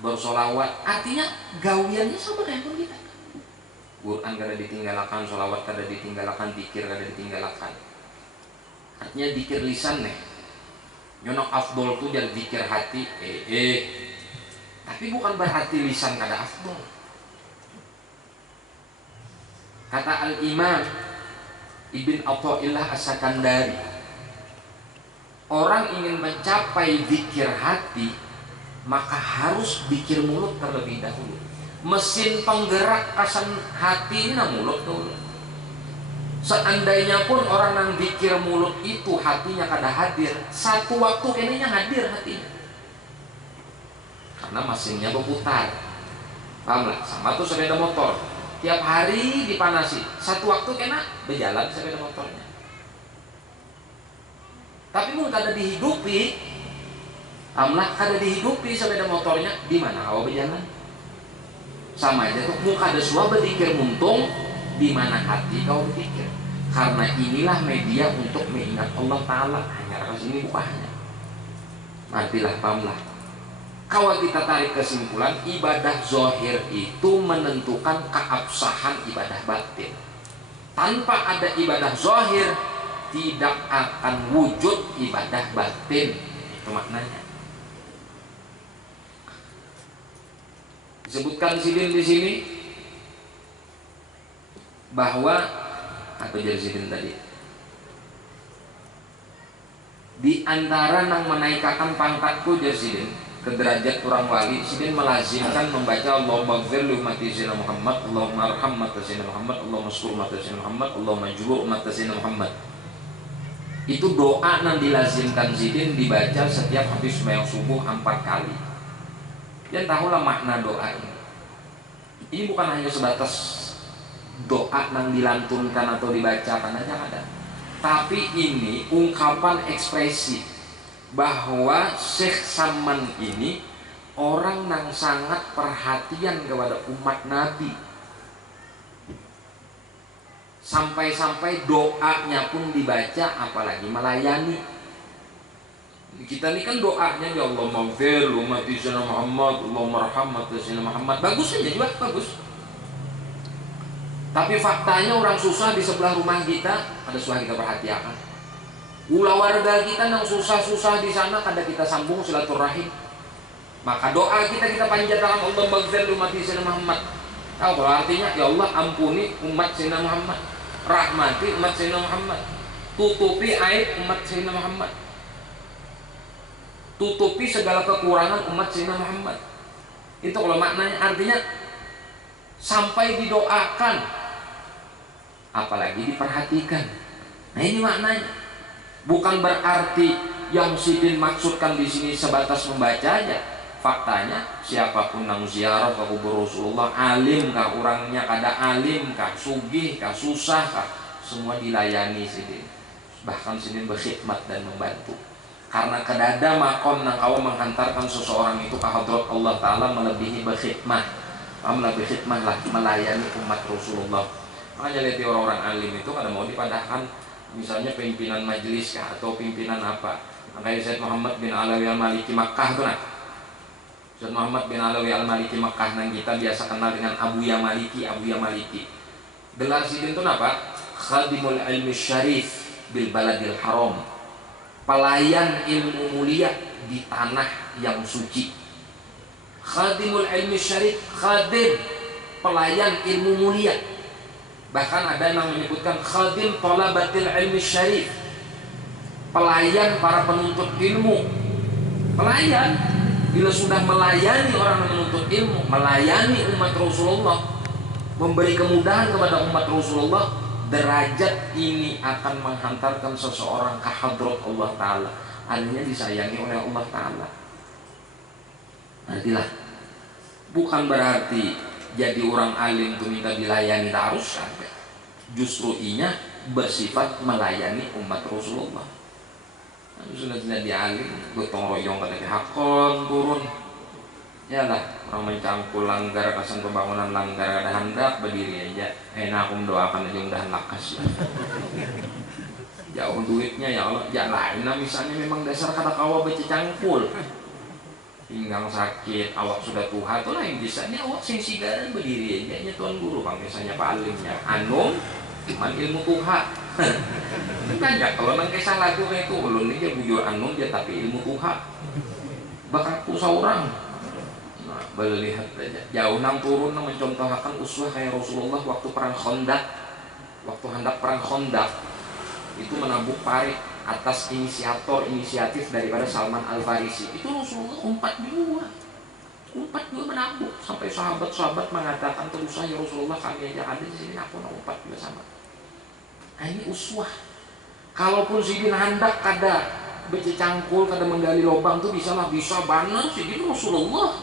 bersolawat, artinya gawiannya sama kayak kita. Quran kada ditinggalkan, solawat kada ditinggalkan, dikir kada ditinggalkan. Artinya dikir lisan nih, nyonok afdol tuh jadi dikir hati, tapi bukan berarti lisan kada afdol. Kata Al-Imam Ibn Athaillah As-Sakandari, orang ingin mencapai zikir hati maka harus zikir mulut terlebih dahulu. Mesin penggerak kasan hati ini mulut dulu. Seandainya pun orang yang zikir mulut itu hatinya kada hadir, satu waktu kayaknya hadir hatinya, karena mesinnya berputar. Paham lah? Sama tuh sepeda motor, tiap hari dipanasi, satu waktu kena berjalan sepeda motornya. Tapi mungkin kada dihidupi, amlah kada dihidupi sepeda motornya, di mana kau berjalan? Sama aja tuh, muka ada suah berzikir muntung, di mana hati kau berpikir. Karena inilah media untuk mengingat Allah Ta'ala. Hanya rakas ini bukannya. Nantilah, pahamlah. Kalau kita tarik kesimpulan, ibadah zohir itu menentukan keabsahan ibadah batin. Tanpa ada ibadah zohir, tidak akan wujud ibadah batin. Itu maknanya. Disebutkan sidin di sini bahwa apa jadi sidin tadi? Di antara nang menaikkan pangkatku jadi sidin ke derajat orang wali, sidin melazimkan membaca Allahumma gfir li ummati sayyidina Muhammad, Allahumma arham ummati sayyidina Muhammad, Allahumma shkur ummati sayyidina Muhammad, Allahumma jubur ummati sayyidina Muhammad. Itu doa yang dilazimkan sidin dibaca setiap habis sembahyang subuh 4 kali. Dan tahulah makna doa ini. Ini bukan hanya sebatas doa yang dilantunkan atau dibacakan aja ada, tapi ini ungkapan ekspresi bahwa Syekh Saman ini orang yang sangat perhatian kepada umat Nabi, sampai-sampai doanya pun dibaca, apalagi melayani. Kita ini kan doanya ya Allah maghfir ummati sayyidina Muhammad, Allahumma arham ummati sayyidina Muhammad. Bagus aja juga, bagus. Tapi faktanya orang susah di sebelah rumah kita, ada susah kita perhatikan. Ulah warga kita yang susah-susah di sana, kada kita sambung silaturahim. Maka doa kita panjatkan Allah maghfir ummati sayyidina Muhammad. Tahu kalau artinya ya Allah ampuni umat sayyidina Muhammad, rahmati umat sayyidina Muhammad, tutupi aib umat sayyidina Muhammad, tutupi segala kekurangan umat Sayyidina Muhammad. Itu kalau maknanya, artinya sampai didoakan, apalagi diperhatikan. Nah ini maknanya. Bukan berarti yang sidin maksudkan di sini sebatas membaca aja. Faktanya siapapun yang ziarah ke kubur Rasulullah, alim kah orangnya, kada alim kah, sugih kah, susah kah, semua dilayani sidin. Bahkan sidin berkhidmat dan membantu. Karena kedada makom nang kau menghantarkan seseorang itu ke hadrat Allah Ta'ala melebihi berkhidmah, melebihi khidmah lah, melayani umat Rasulullah. Makanya lihat orang-orang alim itu kada mau dipadahkan misalnya pimpinan majelis kah, atau pimpinan apa. Makanya Syed Muhammad bin Alawi Al-Maliki Makkah itu nah, Syed Muhammad bin Alawi Al-Maliki Makkah nang kita biasa kenal dengan Abu Ya Maliki, Abu Ya Maliki. Gelar sidin itu apa? Khadimul ilmi syarif bil baladil haram, pelayan ilmu mulia di tanah yang suci. Khadimul ilmi syarif, khadim pelayan ilmu mulia. Bahkan ada yang menyebutkan khadim talabatil ilmi syarif, pelayan para penuntut ilmu. Pelayan, bila sudah melayani orang yang menuntut ilmu, melayani umat Rasulullah, memberi kemudahan kepada umat Rasulullah, derajat ini akan menghantarkan seseorang ke hadrat Allah Ta'ala, artinya disayangi oleh Allah Ta'ala. Nantilah, bukan berarti jadi orang alim itu minta dilayani terus, justru inya bersifat melayani umat Rasulullah. Sudah tidak dialim, gotong royong pada hakon turun, ya lah orang mencangkul langgar kasan pembangunan langgar ada hendak berdiri aja. Enak aku mendoakan aja mudahan lakas lah. Jauh duitnya ya Allah, ya lain nah misalnya memang dasar kata kawa baca cangkul, pinggang sakit, awak sudah tuha tuh lah yang bisanya awak sing sigaran berdiri aja nya tuan guru bang misalnya Pak Alimnya anum cuman ilmu tuha. Kan ya kalau nang kisah lagu kayak itu ulun ini dia bujur anum dia tapi ilmu tuha bakatku seorang. Nah, boleh lihat aja jauh nang turun nang mencontohkan uswah kayak Rasulullah waktu perang Khandaq, waktu hendak perang Khandaq itu menabuk parit atas inisiatif daripada Salman Al Farisi. Itu Rasulullah umpat juga menabuk sampai sahabat-sahabat mengatakan terus ya Rasulullah kami aja ada di sini aku umpat juga sama. Nah, ini uswah. Kalaupun sidin hendak kada bece cangkul kada menggali lubang tuh bisa benar sidin Rasulullah.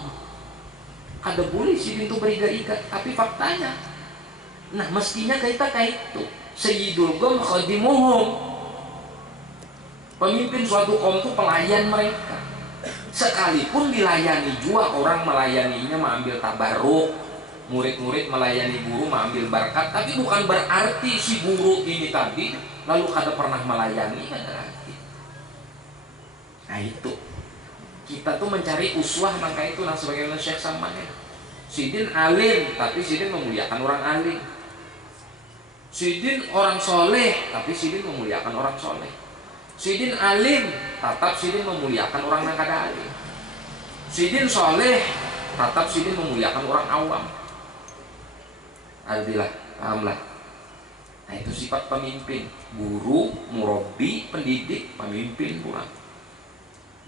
Kada boleh sidin tuh beriga-iga, tapi faktanya. Nah, mestinya kita kayak itu. Sayyidul qaum khadimuhum. Pemimpin suatu kaum itu pelayan mereka. Sekalipun dilayani juga orang melayaninya mengambil tabarruk, murid-murid melayani guru mengambil berkat, tapi bukan berarti si guru ini tadi lalu kada pernah melayani, kada lagi. Nah itu kita tuh mencari uswah maka itu nah sebagaimana Syekh Salman ya. Sidin alim tapi sidin memuliakan orang alim. Sidin orang soleh tapi sidin memuliakan orang soleh. Sidin alim tetap sidin memuliakan orang yang kada alim. Sidin soleh tetap sidin memuliakan orang awam. Alhamdulillah, pahamlah. Nah itu sifat pemimpin, guru, murabbi, pendidik, pemimpin pula.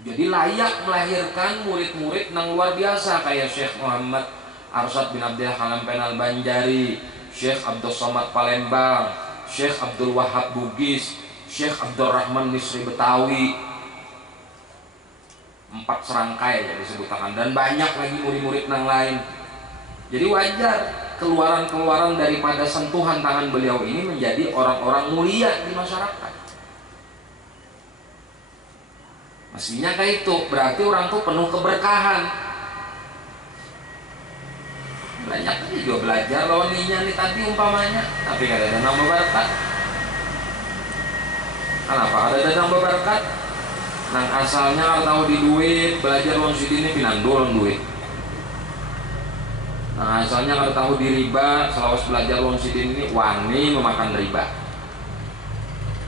Jadi layak melahirkan murid-murid yang luar biasa kayak Syekh Muhammad Arsyad bin Abdul Halim Penal Banjari, Syekh Abdul Somad Palembang, Syekh Abdul Wahab Bugis, Syekh Abdul Rahman Misri Betawi. 4 serangkai ya disebutkan dan banyak lagi murid-murid yang lain. Jadi wajar keluaran-keluaran daripada sentuhan tangan beliau ini menjadi orang-orang mulia di masyarakat. Mestinya kayak itu, berarti orang tuh penuh keberkahan. Banyak kan juga belajar loninya nih tadi umpamanya, tapi gak ada nambah berkat. Kenapa ada nambah berkat? Nang asalnya kalau tahu di duit, belajar lon sidini pinandol duit. Nah asalnya kalau tahu di riba, selawas belajar lon sidini wani memakan riba.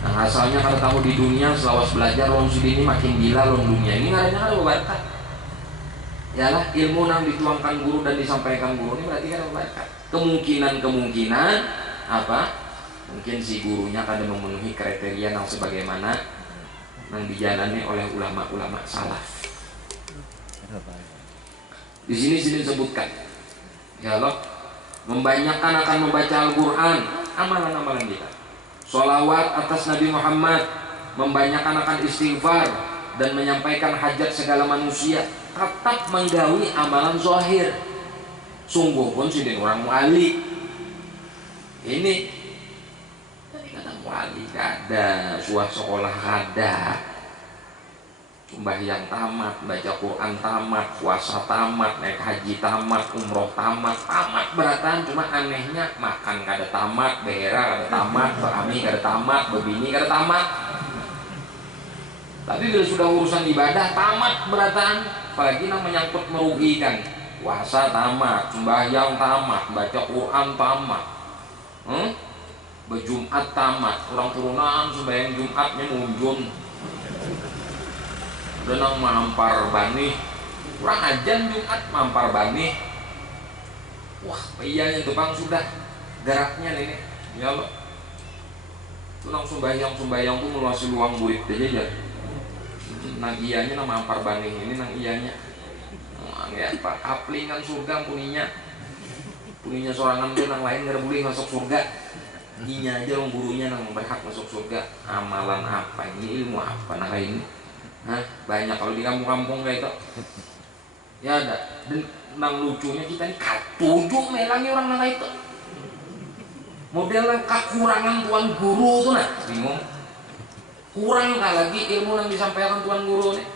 Nah asalnya kalau tahu di dunia selawas belajar lon sidini makin gila lon dunia. Ini ngaranya ada berkat. Yalah ilmu yang dituangkan guru dan disampaikan guru ini berarti kan berkat. Kemungkinan apa? Mungkin si gurunya kada memenuhi kriteria yang sebagaimana yang dijalani oleh ulama-ulama salaf. Di sini disebutkan, ya Allah, membanyakan akan membaca Al-Quran, amalan-amalan kita. Sholawat atas Nabi Muhammad, membanyakan akan istighfar dan menyampaikan hajat segala manusia. Tetap menggawi amalan zahir. Sungguh pun sidin orang muali. Ini wali kada, suah sekolah kada, sembahyang tamat, baca Quran tamat, puasa tamat, naik haji tamat, umroh tamat beratan. Cuma anehnya makan kada tamat, behera kada tamat, berami kada tamat, berbini kada tamat. Tapi bila sudah urusan ibadah tamat beratan, apalagi yang menyangkut merugikan. Puasa tamat, sembahyang tamat, baca Quran tamat. Berjumat tamat, orang turunan sembahyang Jumatnya munjun udah nang mampar bani, kurang ajan Jumat mampar bani. Wah iya itu bang sudah geraknya nih ya Allah. Itu nang sembahyang tuh meluasi luang murid aja ya. Nang iyanya nama ampar baning ini nang iyanya. Nggak apa kaplingan surga puninya sorangan tuh nang lain nggak boleh masuk surga. Inya aja orang gurunya nang berhak masuk surga. Amalan apa ini, ilmu apa nang lain? Nah banyak kalau di kampung-kampung kayak itu. Ya ada. Dan nang lucunya kita ini katujuh melangi orang nang itu. Model kekurangan tuan guru tuh nah bingung. Kurang nggak lagi ilmu yang disampaikan tuan guru nih.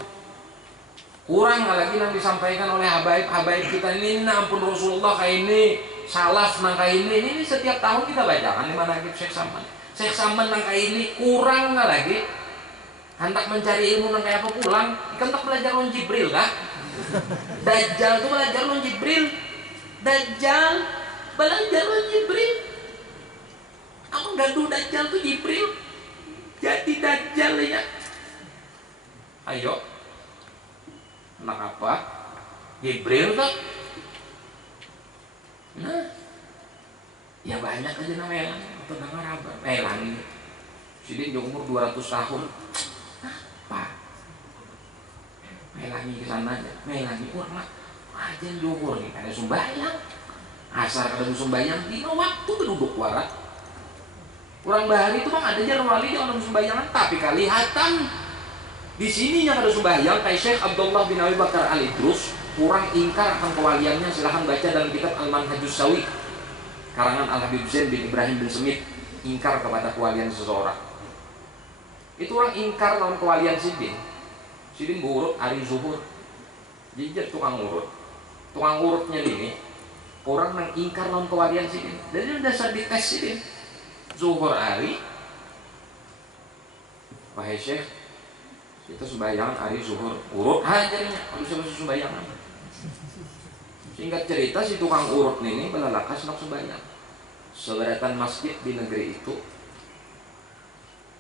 Kurang nggak lagi yang disampaikan oleh habaib kita ini. Nah ampun Rasulullah kayak ini, salaf nang kayak ini setiap tahun kita bacakan di mana Syekh Saman. Syekh Saman nang kayak ini kurang nggak lagi. Hendak mencari ilmu nang kayak apa pulang? Kan tak belajar non Jibril kah? Dajjal tuh belajar non Jibril. Dajjal belajar non Jibril. Aku gaduh Dajjal tuh Jibril. Jadi Dajjal ya. Ayo. Anak apa? Jibril tak? Nah. Ya banyak aja namanya atau nama apa? Melang. Sidin umur 200 tahun. Apa? Melangi ke sana aja. Melangi kurang lah. Aja juhur nih ada sembahyang. Asar kada sembahyang di waktu duduk warat. Orang bahari itu bang ada aja wali yang sembayangan tapi kalihatan di sini yang ada sembahyang kayak Syekh Abdullah bin Abi Bakar Al Idrus kurang ingkar akan kewaliannya. Silahkan baca dalam kitab Al-Manhajus Sawi karangan Al Habib Zain bin Ibrahim bin Semit. Ingkar kepada kewalian seseorang itu orang ingkar lawan kewalian Sidin berurut hari zuhur jijik tukang urutnya ini orang yang ingkar lawan kewalian Sidin dan ini dasar dites Sidin zuhur hari wahai Syekh kita sembahyang hari zuhur urut aja nih kalau bisa sembahyang singkat cerita si tukang urut ini belalakas nak sembahyang seberatan masjid di negeri itu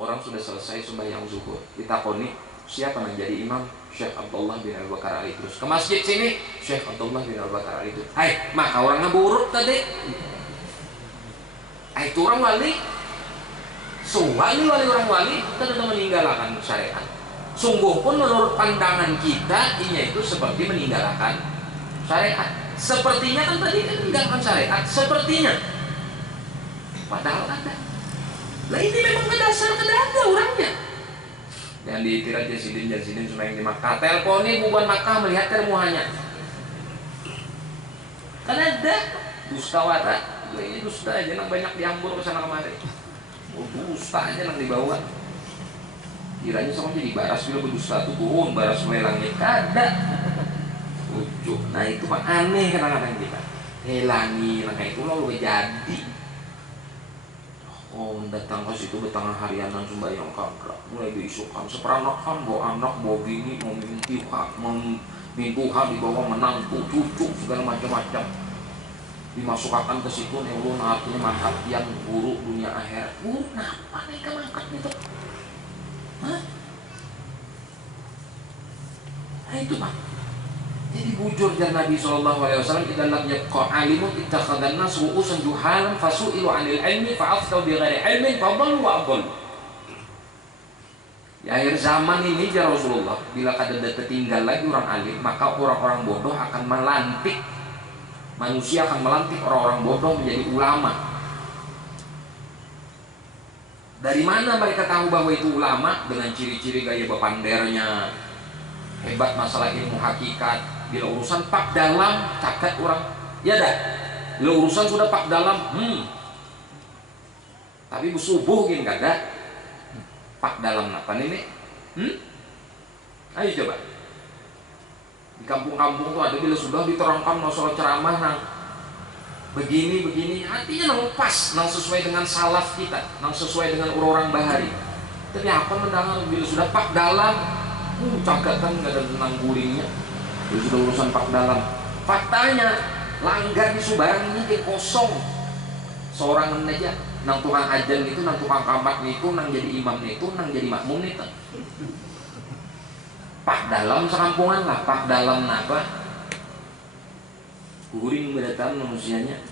orang sudah selesai sembahyang zuhur ditakoni siapa yang jadi imam Syekh Abdullah bin Abi Bakar Al Idrus ke masjid sini Syekh Abdullah bin Abi Bakar Al Idrus hai maka orang ngeburuk tadi itu orang wali wali orang wali tentu meninggalkan syariat sungguh pun menurut pandangan kita ini itu seperti meninggalkan syariat sepertinya kan tadi kan meninggalkan syariat sepertinya padahal ada lah ini memang kedasar ada orangnya yang ditirat Jasidin cuma yang di Makkah telponi bukan Makkah melihat termuhanya kan ada dusta wara ini dusta aja yang banyak diambur ke sana kemari dusta aja yang dibawa kiranya sama jadi baras bila berdusta itu turun baras mulai langit kada lucu nah itu mah aneh kadang-kadang kita helangi nah kayak itu lalu jadi datang ke situ betang harianan sembahyang kagak mulai diisukan seperanakan bawa anak bawa bini mau mintuha dibawa menantu cucu segala macam-macam dimasukkan ke situ nih ulun artinya mangkat yang guru dunia akhirat kenapa mereka mangkat gitu nah itu pak jadi bujur dan Nabi SAW idza lam yabqa alimun ittakhadhan nas ru'usan juhalan fasu'ilu 'anil ilmi fa'aftau bi ghairi ilmin fadallu wa adallu. Di akhir zaman ini ya Rasulullah bila kada tertinggal lagi orang alim maka orang-orang bodoh akan melantik manusia akan melantik orang-orang bodoh menjadi ulama. Dari mana mereka tahu bahwa itu ulama? Dengan ciri-ciri gaya bepandernya hebat masalah ilmu hakikat. Bila urusan pak dalam cakat orang ya dah bila urusan sudah pak dalam tapi subuh gini kagak pak dalam apa nih ayo coba di kampung-kampung tuh ada bila sudah diterangkan masalah ceramah nang begini artinya nang pas nang sesuai dengan salaf kita nang sesuai dengan orang-orang bahari tapi apa mendengar bila sudah pak dalam cakat kan nggak ada tenang gulingnya itu sudah urusan pak dalam faktanya langgar di Subarang ini kayak kosong seorang aja nang tukang ajan itu nang tukang kamat itu nang jadi imam itu nang jadi makmum itu pak dalam sekampungan lah pak dalam apa guring berdatang manusianya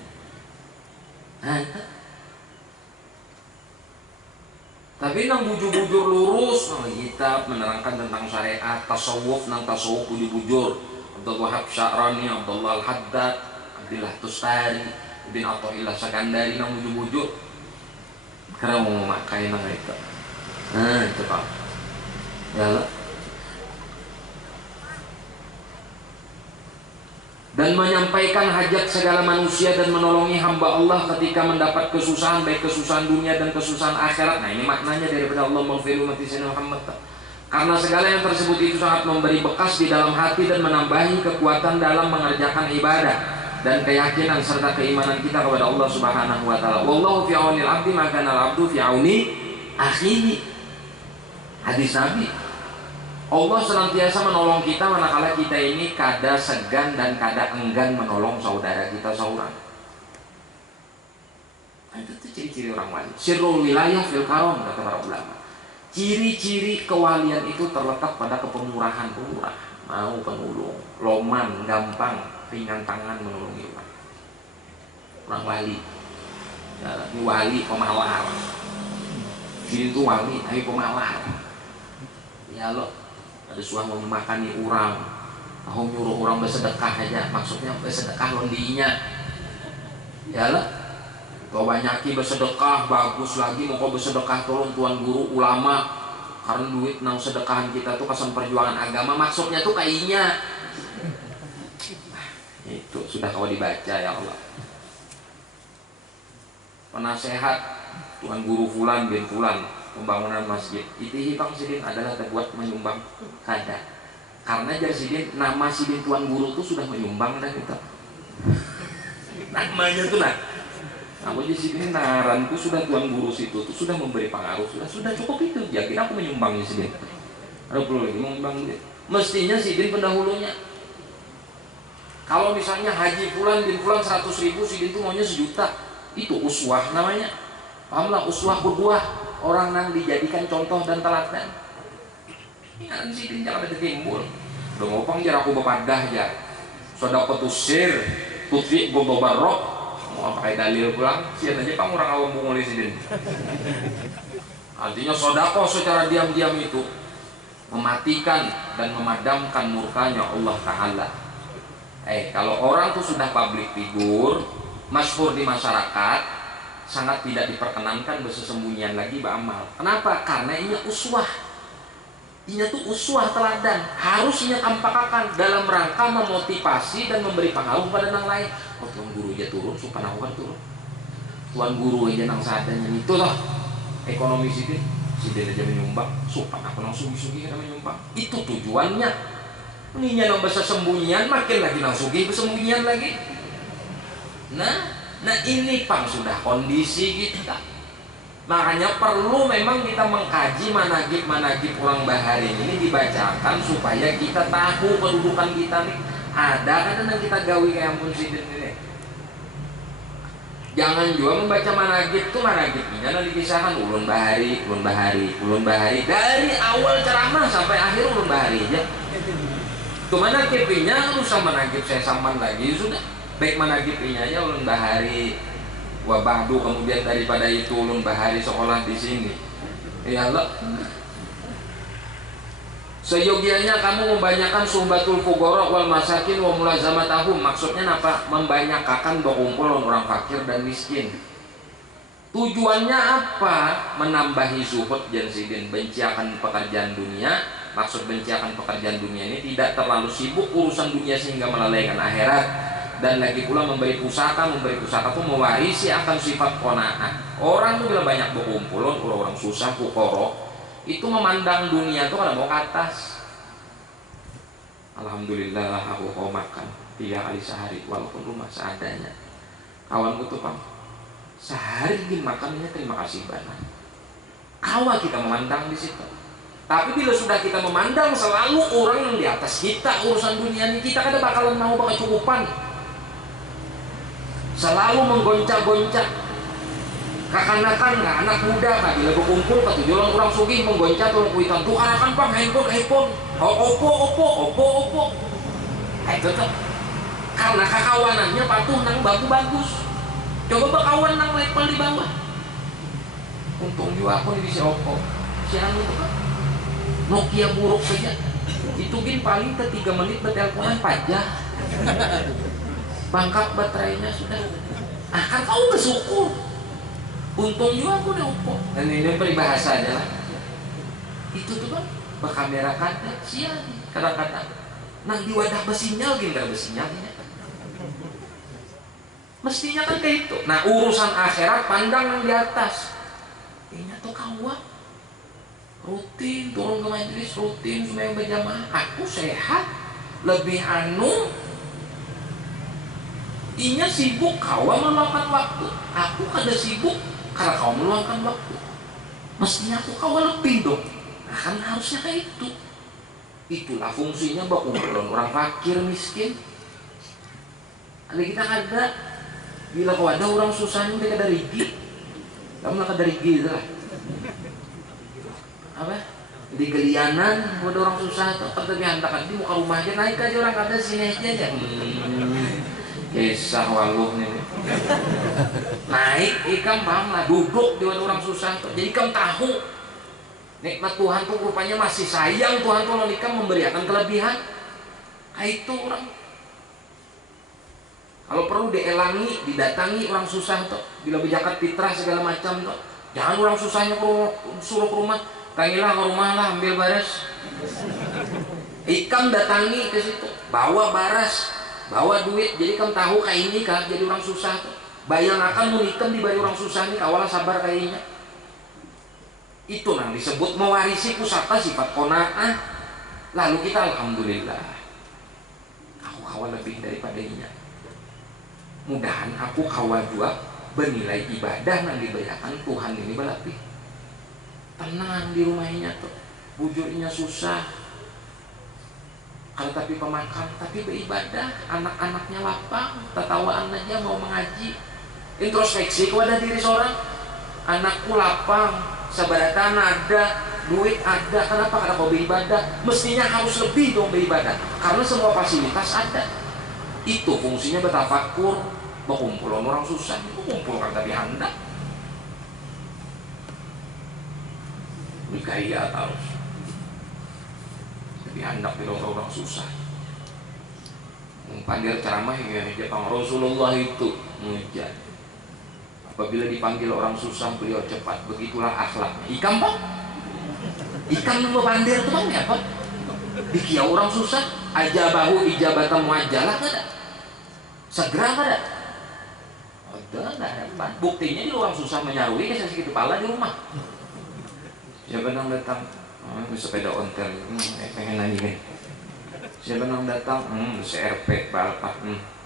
Tapi nang bujur-bujur lurus nang kitab menerangkan tentang syariat, tasawuf nang tasawuf bujur-bujur. Abdul Wahab Sya'rani, Abdullah Al-Haddad, Abdillah Tustari, Ibn Athaillah Sakandari nang bujur-bujur. Karena mau memakai nang itu. Nah, itu Pak. Ya Allah. Dan menyampaikan hajat segala manusia dan menolongi hamba Allah ketika mendapat kesusahan, baik kesusahan dunia dan kesusahan akhirat. Nah, ini maknanya daripada Allah maghfir ummati sayyidina Muhammad. Karena segala yang tersebut itu sangat memberi bekas di dalam hati dan menambahi kekuatan dalam mengerjakan ibadah dan keyakinan serta keimanan kita kepada Allah Subhanahu wa taala. Wallahu fi aunil abdi ma kana al-abdu fi auni akhihi. Hadis Nabi. Allah senantiasa menolong kita manakala kita ini kada segan dan kada enggan menolong saudara kita seorang. Itu tuh ciri-ciri orang wali. Sirrul wilayah fil karom, kata para ulama. Ciri-ciri kewalian itu terletak pada kepemurahan, pemurah, mau penolong, loman, gampang, ringan tangan menolongi orang. Orang wali. Ya, ini wali pemalar. Ini tuh wali, tapi pemalar. Ya Allah. Ada suah mau makani orang, tahu nyuruh orang bersedekah aja, maksudnya bersedekah londinya. Ya lah, kau banyaki bersedekah bagus lagi, mau kau bersedekah tolong tuan guru ulama, karena duit nang sedekahan kita tuh kesan perjuangan agama, maksudnya tuh kayaknya. Itu sudah kau dibaca ya Allah. Penasehat tuan guru fulan bin fulan. Pembangunan masjid itu Bang Sidin adalah terbuat menyumbang kada karena jar Sidin nama Sidin tuan guru itu sudah menyumbang dan itu namanya tuh nah aku jadi Sidin naranku sudah tuan guru situ tuh sudah memberi pengaruh sudah cukup itu yakin aku menyumbangnya Sidin ada perlu lagi menyumbang mestinya Sidin pendahulunya kalau misalnya haji fulan bin fulan 100.000 Sidin tuh maunya 1 juta itu uswah namanya pahamlah uswah kedua orang nang dijadikan contoh dan teladan. Kan Sidin jangan ada timbul. Udah ngopang jar aku bepadah ya. Sedekah tusir, tutfi gobarok. Mau pakai dalil pulang, sian aja Pang orang awam bungul Sidin. Artinya sedekah secara diam-diam itu mematikan dan memadamkan murkanya Allah Ta'ala. Kalau orang tuh sudah public figure, masyhur di masyarakat, sangat tidak diperkenankan bersembunyian lagi beramal. Kenapa? Karena ini uswah. Ini tuh uswah teladan. Harusnya kampakakan dalam rangka memotivasi dan memberi pengaruh pada yang lain. Oh, tuan guru aja turun, supaya aku kan turun. Tuan guru aja nang sadanya itu loh. Ekonomi Sidin aja menyumbang, supaya aku nang sugi-sugi ada menyumbang. Itu tujuannya. Ini nang bahasa sembunyian makin lagi nang sugi bersembunyian lagi. Nah ini Pang sudah kondisi kita. Makanya perlu memang kita mengkaji managib orang bahari ini dibacakan supaya kita tahu kedudukan kita nih. Ada kan yang kita gawi kayak ampun Sidin ini. Jangan juga membaca managib tuh managibnya nanti dipisahkan ulun bahari dari awal ceramah sampai akhir ulun bahari aja. Tuh managibnya usah managib saya saman lagi sudah. Baik managibnya aja ulun bahari wabahdu kemudian daripada itu ulun bahari sekolah di sini. Ya Allah. Seyogianya kamu membanyakan suhbatul fuqara wal masakin wa mulazamatahum. Maksudnya apa? Membanyakakan berkumpul orang fakir dan miskin. Tujuannya apa? Menambahi zuhud dan Sidin, benci akan pekerjaan dunia. Maksud benci akan pekerjaan dunia ini tidak terlalu sibuk urusan dunia sehingga melalaikan akhirat. Dan lagi pula memberi pusaka itu mewarisi akan sifat qanaah. Orang tuh bila banyak berkumpul, orang susah fuqara, itu memandang dunia tuh kalau mau ke atas. Alhamdulillah aku kau makan 3 kali sehari walaupun rumah seadanya. Kawanku tuh Bang, sehari dimakannya terima kasih banget. Kawa kita memandang di situ. Tapi bila sudah kita memandang selalu orang yang di atas kita urusan dunia ini, kita kada bakalan mau kecukupan. Selalu menggoncak-goncak kakanakan nggak anak muda kan bila berkumpul ketujuan orang sugih menggoncak orang kuitan tuh kanakan Bang handphone opo itu tuh karena kakawanannya patuh nang bagus coba berkawan nang level di bawah untung juga aku nih bisa Oppo si anu tuh kan Nokia buruk saja itu bin paling ke 3 menit berteleponan pajak bangkak baterainya sudah. Kan kau bersyukur untung juga aku nih Oppo dan ini peribahasanya lah itu tuh kan berkamera kada siang kadang-kadang nah di wadah besinya lagi nggak besinya mestinya kan kayak itu. Nah urusan akhirat pandang yang di atas ini tuh kawan rutin turun ke majelis rutin sembahyang berjamaah aku sehat lebih anu inya sibuk kawan meluangkan waktu aku kada sibuk karena kau meluangkan waktu mestinya aku kawan lebih dong. Nah kan harusnya kayak itu. Itulah fungsinya berkumpulan orang fakir miskin. Ada kita kada bila kau ada orang susah ini mereka dari gigi kamu lah dari gigi itu lah apa di gelianan ada orang susah tuh tapi hantakan di muka rumah aja naik aja orang kada sini aja kisah waluh nih naik ikam paham lah duduk di orang susah tuh jadi ikam tahu nikmat Tuhan tuh rupanya masih sayang Tuhan tuh ikam memberikan kelebihan itu orang kalau perlu dielangi, didatangi orang susah tuh. Bila berjakat fitrah segala macam tuh. Jangan orang susahnya suruh ke rumah. Tangilah ke rumah lah, ambil baras. Ikam datangi ke situ, bawa baras, bawa duit. Jadi kamu tahu kayak ini kah? Jadi orang susah tuh. Bayangkan mau ikam dibagi orang susah nih, kawalah sabar kayaknya. Itu yang disebut mewarisi pusaka sifat qanaah. Lalu kita alhamdulillah. Aku kawal lebih daripada ini. Mudahan aku kawan juga bernilai ibadah yang dibayarkan Tuhan ini berlebih tenang di rumahnya tuh bujurnya susah kalau tapi pemakan tapi beribadah anak-anaknya lapang tertawaan aja mau mengaji introspeksi kepada diri seorang anakku lapang sabaratan ada duit ada kenapa karena kau beribadah mestinya harus lebih dong beribadah karena semua fasilitas ada itu fungsinya bertafakur berkumpulan orang susah kumpulkan tapi anda bergaya harus tapi anda pilih orang susah panggil ceramah ya Jepang Rasulullah itu mujar apabila dipanggil orang susah beliau cepat begitulah akhlaknya ikam pak ikam mau pandir itu bang ya pak dikia orang susah aja bahu ijabatan muajalah kada segera kada ada buktinya di orang susah menyarui ke sakit kepala di rumah siapa yang datang sepeda ontel pengen nanya nih siapa yang datang CRP balpak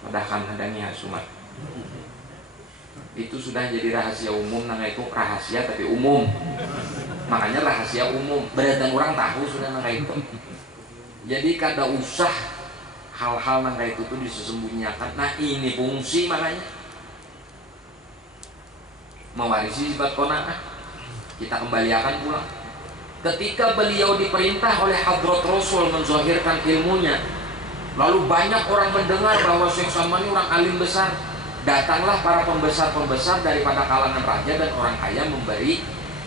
padahal adanya sumat itu sudah jadi rahasia umum nangga itu rahasia tapi umum makanya rahasia umum berdatang orang tahu sudah nangga itu jadi kada usah hal-hal nangga itu tuh disembunyikan nah ini fungsi makanya mewarisi sifat qanaah kita kembalikan pulang ketika beliau diperintah oleh Hadrat Rasul menzahirkan ilmunya lalu banyak orang mendengar bahwa Syekh Salman ini orang alim besar datanglah para pembesar-pembesar daripada kalangan raja dan orang kaya memberi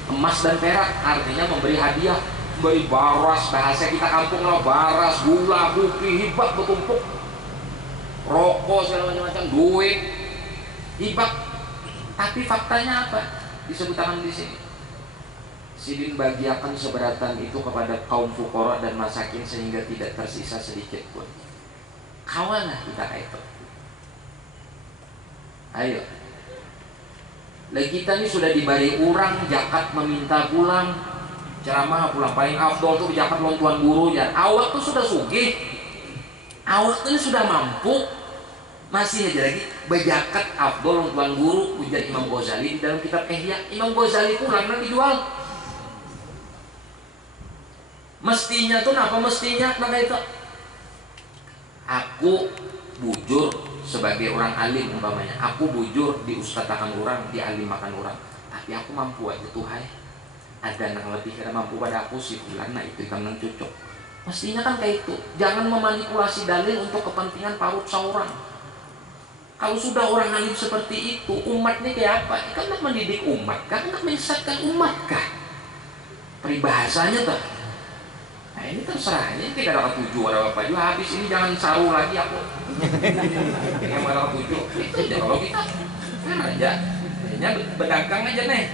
emas dan perak artinya memberi hadiah beri baras bahasa kita kampung lah baras gula kopi hibak bertumpuk rokok segala macam duit hibak. Tapi faktanya apa? Disebutkan di sini. Sidin bagiakan seberatan itu kepada kaum fukara dan masakin sehingga tidak tersisa sedikit pun. Kawanlah kita itu. Ayo. Lagi kita ini sudah diberi orang jakat meminta pulang, ceramah pulang paling afdol tuh jakat lawan tuan guru ya. Awak tuh sudah sugih. Awak tuh sudah mampu. Masih aja lagi berjakat afdol tuan guru ujar Imam Ghazali di dalam kitab Ihya. Imam Ghazali pulang nanti dijual mestinya tuh apa mestinya maka itu aku bujur sebagai orang alim umpamanya aku bujur diustadakan orang dialimakan orang tapi aku mampu aja tuh hai ada yang lebih karena mampu pada aku si fulan nah itu kan yang cocok mestinya kan kayak itu jangan memanipulasi dalil untuk kepentingan parut seorang Kalau sudah orang alim seperti itu, umatnya kayak apa? Kan nak mendidik umat, kan nak menyesatkan umat kah? Peribahasanya tuh. Nah ini terserah, ini tidak ada tujuh ada apa juga habis ini jangan saru lagi aku. Yang ada tujuh itu aja kalau kita kan aja, hanya berdagang aja nih.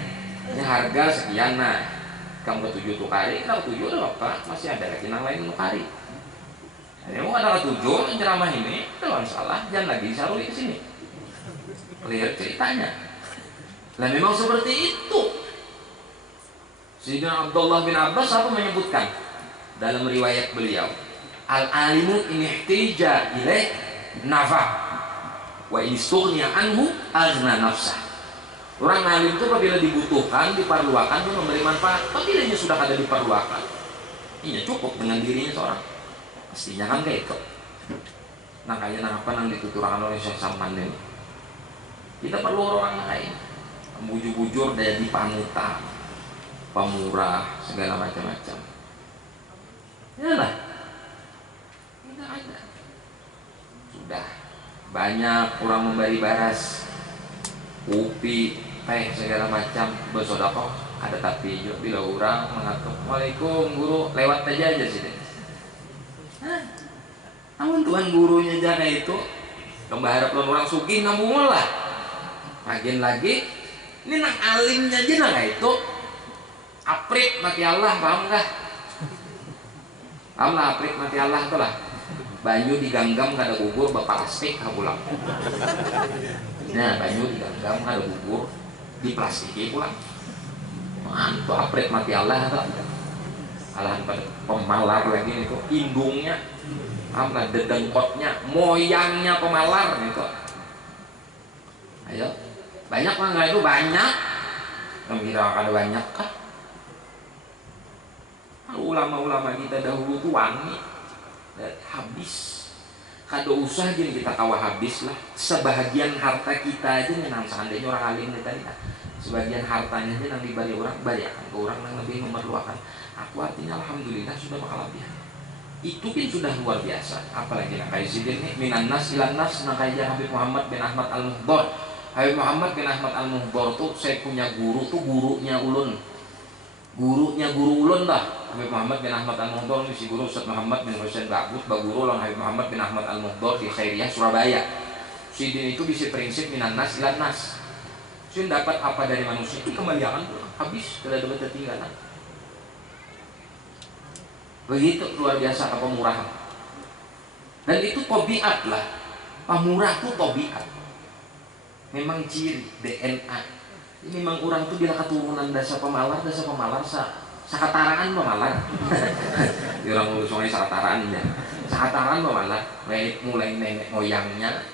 Ini harga sekian nah, kamu ketujuh tuh kari, kalau tujuh udah apa? Masih ada lagi yang lain untuk kari. Ini mau ada tujuh ceramah ini, kalau salah jangan lagi saru ke sini. Clear ceritanya. Nah memang seperti itu. Sayyidina Abdullah bin Abbas apa menyebutkan dalam riwayat beliau, al-alimu in ihtija ilaih nafa wa in istughniya anhu aghna nafsah. Orang alim itu apabila dibutuhkan, diperlukan dia memberi manfaat. Apabila dia sudah ada diperlukan, ini cukup dengan dirinya seorang. Pastinya kan kayak itu. Nah kayak apa yang dituturkan oleh Syekh Salman ini. Kita perlu orang lain, bujur-bujur dari panutan, pemurah, segala macam-macam. Ya lah, tidak ada. Sudah banyak orang memberi baras, kopi, teh segala macam, bersodakoh. Ada tapi juga bila orang mengatur, Waalaikumsalam guru, lewat aja sih. Namun Tuhan gurunya jana itu, harap orang sugih ngambung lah. Makin lagi, ini nak alimnya aja nah itu, aprit mati Allah, paham nggak? Paham lah aprit mati Allah tuh lah. Banyu diganggam kada gugur, bapak plastik pulang. Nah banyu diganggam kada gugur, di plastiki pulang. Mantu aprit mati Allah tuh. Alahan pada pemalar lagi itu, indungnya, apa dedengkotnya, moyangnya pemalar itu. Ayo. Banyak lah nggak itu banyak, kira ada banyak kah? Ulama-ulama kita dahulu tuh wangi, habis. Kada usah gini kita kawah habis lah. Sebahagian harta kita aja nih, seandainya orang alim kita nih, sebagian hartanya aja yang diberi orang, berikan ke orang yang lebih memerlukan. Aku artinya alhamdulillah sudah bakal lebih. Itu pun sudah luar biasa. Apalagi nak kayak sidin nih, minan nas ilan nas, nak kayak Habib Muhammad bin Ahmad Al-Muhdor. Habib Muhammad bin Ahmad Al-Muhdor tuh saya punya guru tuh gurunya ulun dah. Habib Muhammad bin Ahmad Al-Muhdor ini si guru Ustaz Muhammad bin Husain Ba'bud baguru lawan Habib Muhammad bin Ahmad Al-Muhdor di Khairiyah Surabaya. Sidin itu bisa prinsip minan nas ilan nas. Sidin dapat apa dari manusia itu kembalian habis, tidak ada ketinggalan. Begitu luar biasa apa pemurahan. Dan itu tabiat lah. Pemurah itu tabiat. Memang ciri DNA. Ini memang orang tuh bila keturunan dasar pemalar sakataraan pemalar. Di orang ulusnya sakataraan ya. Sakataraan pemalar. Mulai nenek moyangnya,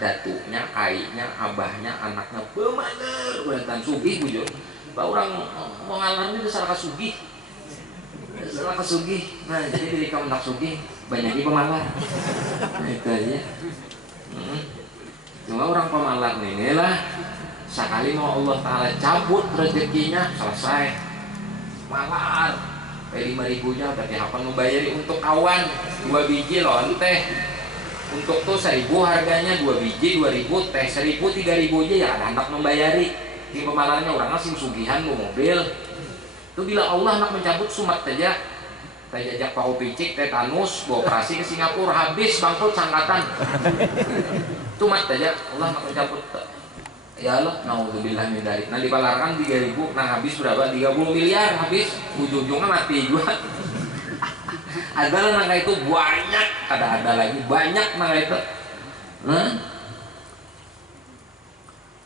datuknya, ainya, abahnya, anaknya pemalar. Beratan sugih bujur. Bahwa orang mengalar ini dasar kasugih. Dasar kasugih. Nah jadi dari kamu nak sugih banyak pemalar. Nah itu aja. Cuma orang pemalar ini lah sekali mau Allah Ta'ala cabut rezekinya selesai malar 5.000-nya berarti apa membayari untuk kawan 2 biji loh teh untuk tuh 1.000 harganya 2 biji 2.000 teh 1.000 3.000 aja ya ada anak membayari di pemalarnya orang asing sugihan mau mobil itu bila Allah nak mencabut sumat aja teh jajak paku picik tetanus bawa operasi ke Singapura habis bangkrut sangkatan cumat aja Allah nak mencabut ya Allah naudzubillah min dzalik nah dipalarkan 3.000 nah habis berapa 30 miliar habis ujung-ujungnya mati juga ada nangka itu banyak ada lagi banyak nangka itu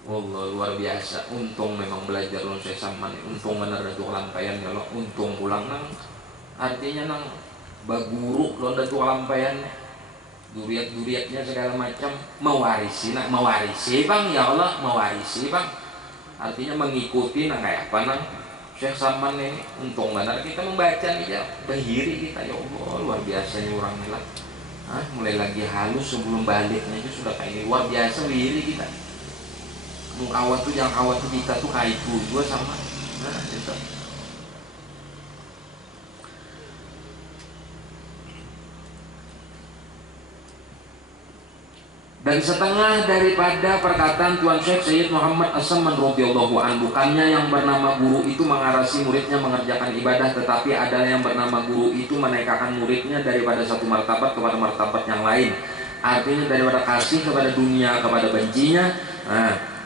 wallah luar biasa untung memang belajar loh saya sama untung bener itu kelampaian ya Allah untung pulang nang artinya nang baguru lo ada tuh kelampaiannya duriat-duriatnya segala macam mewarisi bang ya Allah mewarisi bang artinya mengikuti nah kayak apa nang Syekh Salman ini untung benar kita membaca nih ya bahiri kita ya Allah luar biasanya orang ini lah mulai lagi halus sebelum baliknya aja sudah kayak ini luar biasa bahiri kita awat tuh yang awat tuh kita tuh kayak itu gua sama nah itu Dan setengah daripada perkataan Tuan Syekh Sayyid Muhammad As-Saman radhiyallahu anhu, bukannya yang bernama guru itu mengarasi muridnya mengerjakan ibadah, tetapi adalah yang bernama guru itu menaikkan muridnya daripada satu martabat kepada martabat yang lain. Artinya daripada kasih kepada dunia kepada bencinya,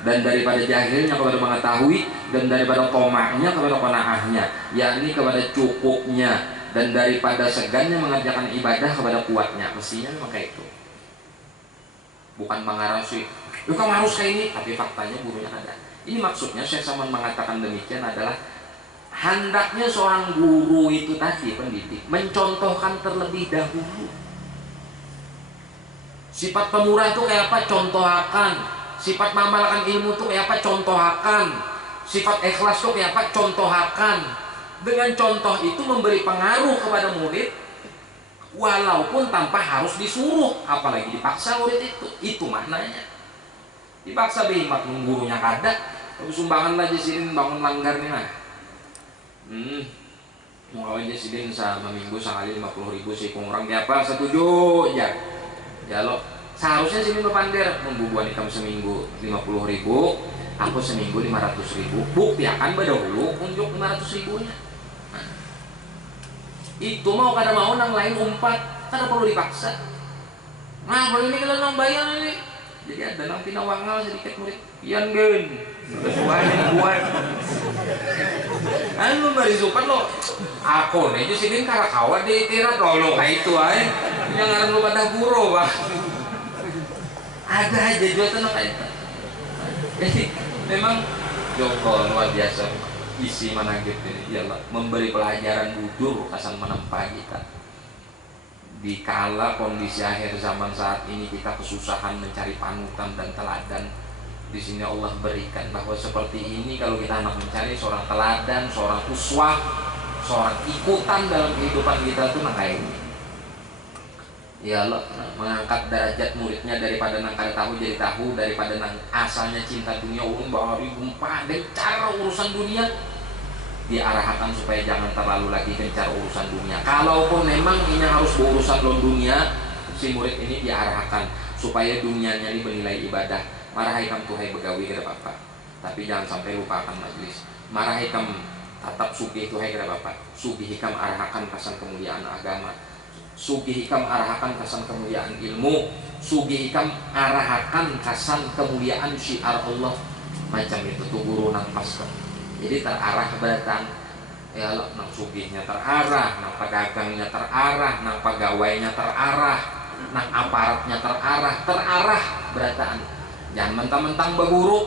dan daripada jahilnya kepada mengetahui, dan daripada tomaknya kepada qanaahnya, yakni kepada cukupnya, dan daripada segannya mengerjakan ibadah kepada kuatnya. Mestinya memang kayak itu. Bukan mengarasi, kamu harus kayak ini, tapi faktanya gurunya ada. Ini maksudnya Syekh Saman mengatakan demikian adalah hendaknya seorang guru itu tadi, pendidik, mencontohkan terlebih dahulu. Sifat pemurah itu kayak apa? Contohakan. Sifat mengamalkan ilmu itu kayak apa? Contohakan. Sifat ikhlas itu kayak apa? Contohakan. Dengan contoh itu memberi pengaruh kepada murid, walaupun tanpa harus disuruh, apalagi dipaksa murid itu maknanya. Dipaksa bimak gurunya kada, tapi sumbangan lah jadiin bangun langgar nih nah. Mau aja sidin sama minggu sekali 50.000 sih kurang kayak apa? Setuju ya. Ya lo seharusnya sini berpandir membubuhan ikam seminggu 50.000, aku seminggu 500.000. Bukti akan berdahulu unjuk 500.000-nya. Itu mau kada mau nang lain umpat, kada perlu dipaksa. Nah kalau ini kalau nang bayar ini, jadi ada nang pinawangal sedikit murid pian gen kesuain buat anu bari supan lo aku nih just ini kawan di tirat lo kayak itu aja yang ngaran lo pada guru bang ada aja jual tuh kayak itu. Jadi memang joko luar biasa isi managib ini ialah memberi pelajaran bujur kesan menempa kita di kala kondisi akhir zaman saat ini. Kita kesusahan mencari panutan dan teladan. Di sini Allah berikan bahwa seperti ini kalau kita hendak mencari seorang teladan, seorang uswah, seorang ikutan dalam kehidupan kita tuh nah kayak ini. Ya Allah, mengangkat derajat muridnya daripada nang kada tahu jadi tahu, daripada nang asalnya cinta dunia ulun bahari gumpa dan cara urusan dunia diarahkan supaya jangan terlalu lagi gencar urusan dunia. Kalaupun memang ini harus berurusan lon dunia, si murid ini diarahkan supaya dunianya ini bernilai ibadah. Marahai kam tuhai begawi kada apa-apa, tapi jangan sampai lupakan majlis. Marahai kam tatap sugih tuhai kada apa-apa, sugih kam arahkan kesan kemuliaan agama, sugih kam arahkan kesan kemuliaan ilmu, sugih kam arahkan kesan kemuliaan syiar Allah. Macam itu tuh guru nang pas. Jadi terarah beratan ya Allah, nang sugihnya terarah, nang pedagangnya terarah, nang pegawainya terarah, nang aparatnya terarah beratan. Jangan mentang-mentang beguru,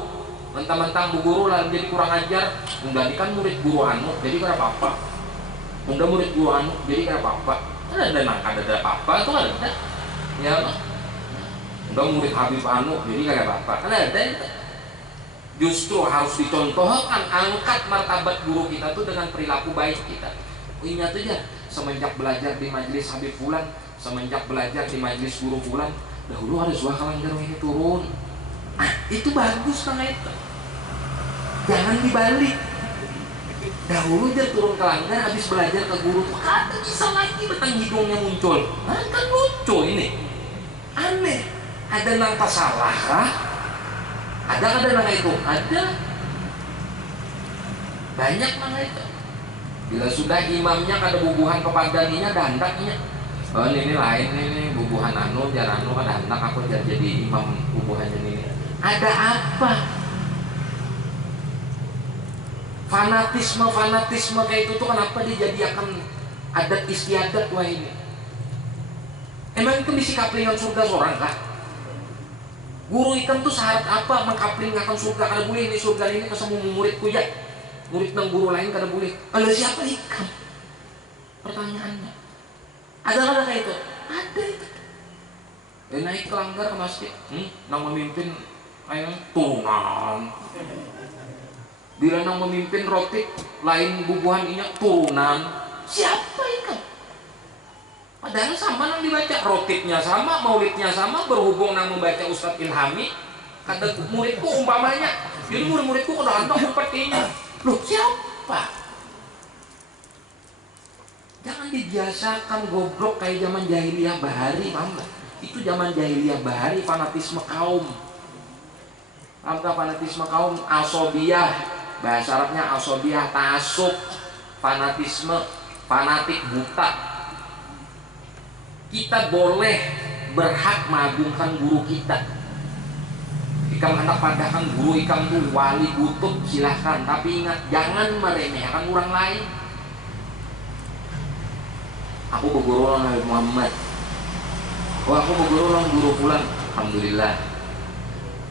mentang-mentang beguru lah jadi kurang ajar. Udah kan murid guru anu, jadi kada apa-apa. Udah murid guru anu, jadi kada apa-apa. Ada nang kada ada apa-apa itu ada. Ya Allah. Udah murid Habib anu, jadi kada apa-apa. Ada. Justru harus dicontohkan, angkat martabat guru kita tuh dengan perilaku baik kita. Ingat aja, semenjak belajar di majelis Habib Fulan, semenjak belajar di majelis guru Fulan, dahulu ada suah kalanggar ini turun. Itu bagus kan itu. Jangan dibalik. Dahulu dia turun ke langgar, habis belajar ke guru tuh kata bisa lagi batang hidungnya muncul. Kan lucu ini. Aneh. Ada nang salah kah? Ada nama itu? Ada. Banyak nama itu. Bila sudah imamnya kada bubuhan kepadaninya dandaknya. Oh ini lain ini bubuhan anu jar anu kada hendak aku jadi imam bubuhannya ini. Ada apa? Fanatisme kayak itu tuh kenapa dijadikan adat istiadat wah ini? Emang itu bisa kaplingan surga seorang kah? Guru ikan tuh syarat apa mengkapling akan surga? Kada boleh ini surga ini ke semua muridku ya. Murid dan guru lain kada boleh. Kalau siapa ikan? Pertanyaannya. Ada kayak itu? Ada itu. Naik ke langgar ke masjid, nang memimpin ayo turunan. Bila nang memimpin rotik lain bubuhan ini turunan. Siapa ikan? Padahal sama nang dibaca rotipnya sama, maulidnya sama, berhubung nang membaca Ustadz Ilhami. Kata muridku umpamanya, jadi murid-muridku kada hantar sepertinya. Loh siapa? Jangan dibiasakan goblok kayak zaman jahiliyah bahari, paham gak? Itu zaman jahiliyah bahari, fanatisme kaum. Apa fanatisme kaum? Asobiyah, bahasa Arabnya asobiyah, ta'assub, fanatisme, fanatik buta. Kita boleh berhak mengagungkan guru kita. Ikam anak padahkan guru ikam tuh wali kutub, silahkan, tapi ingat jangan meremehkan orang lain. Aku berguru dengan Nabi Muhammad. Aku berguru dengan guru pulang. Alhamdulillah,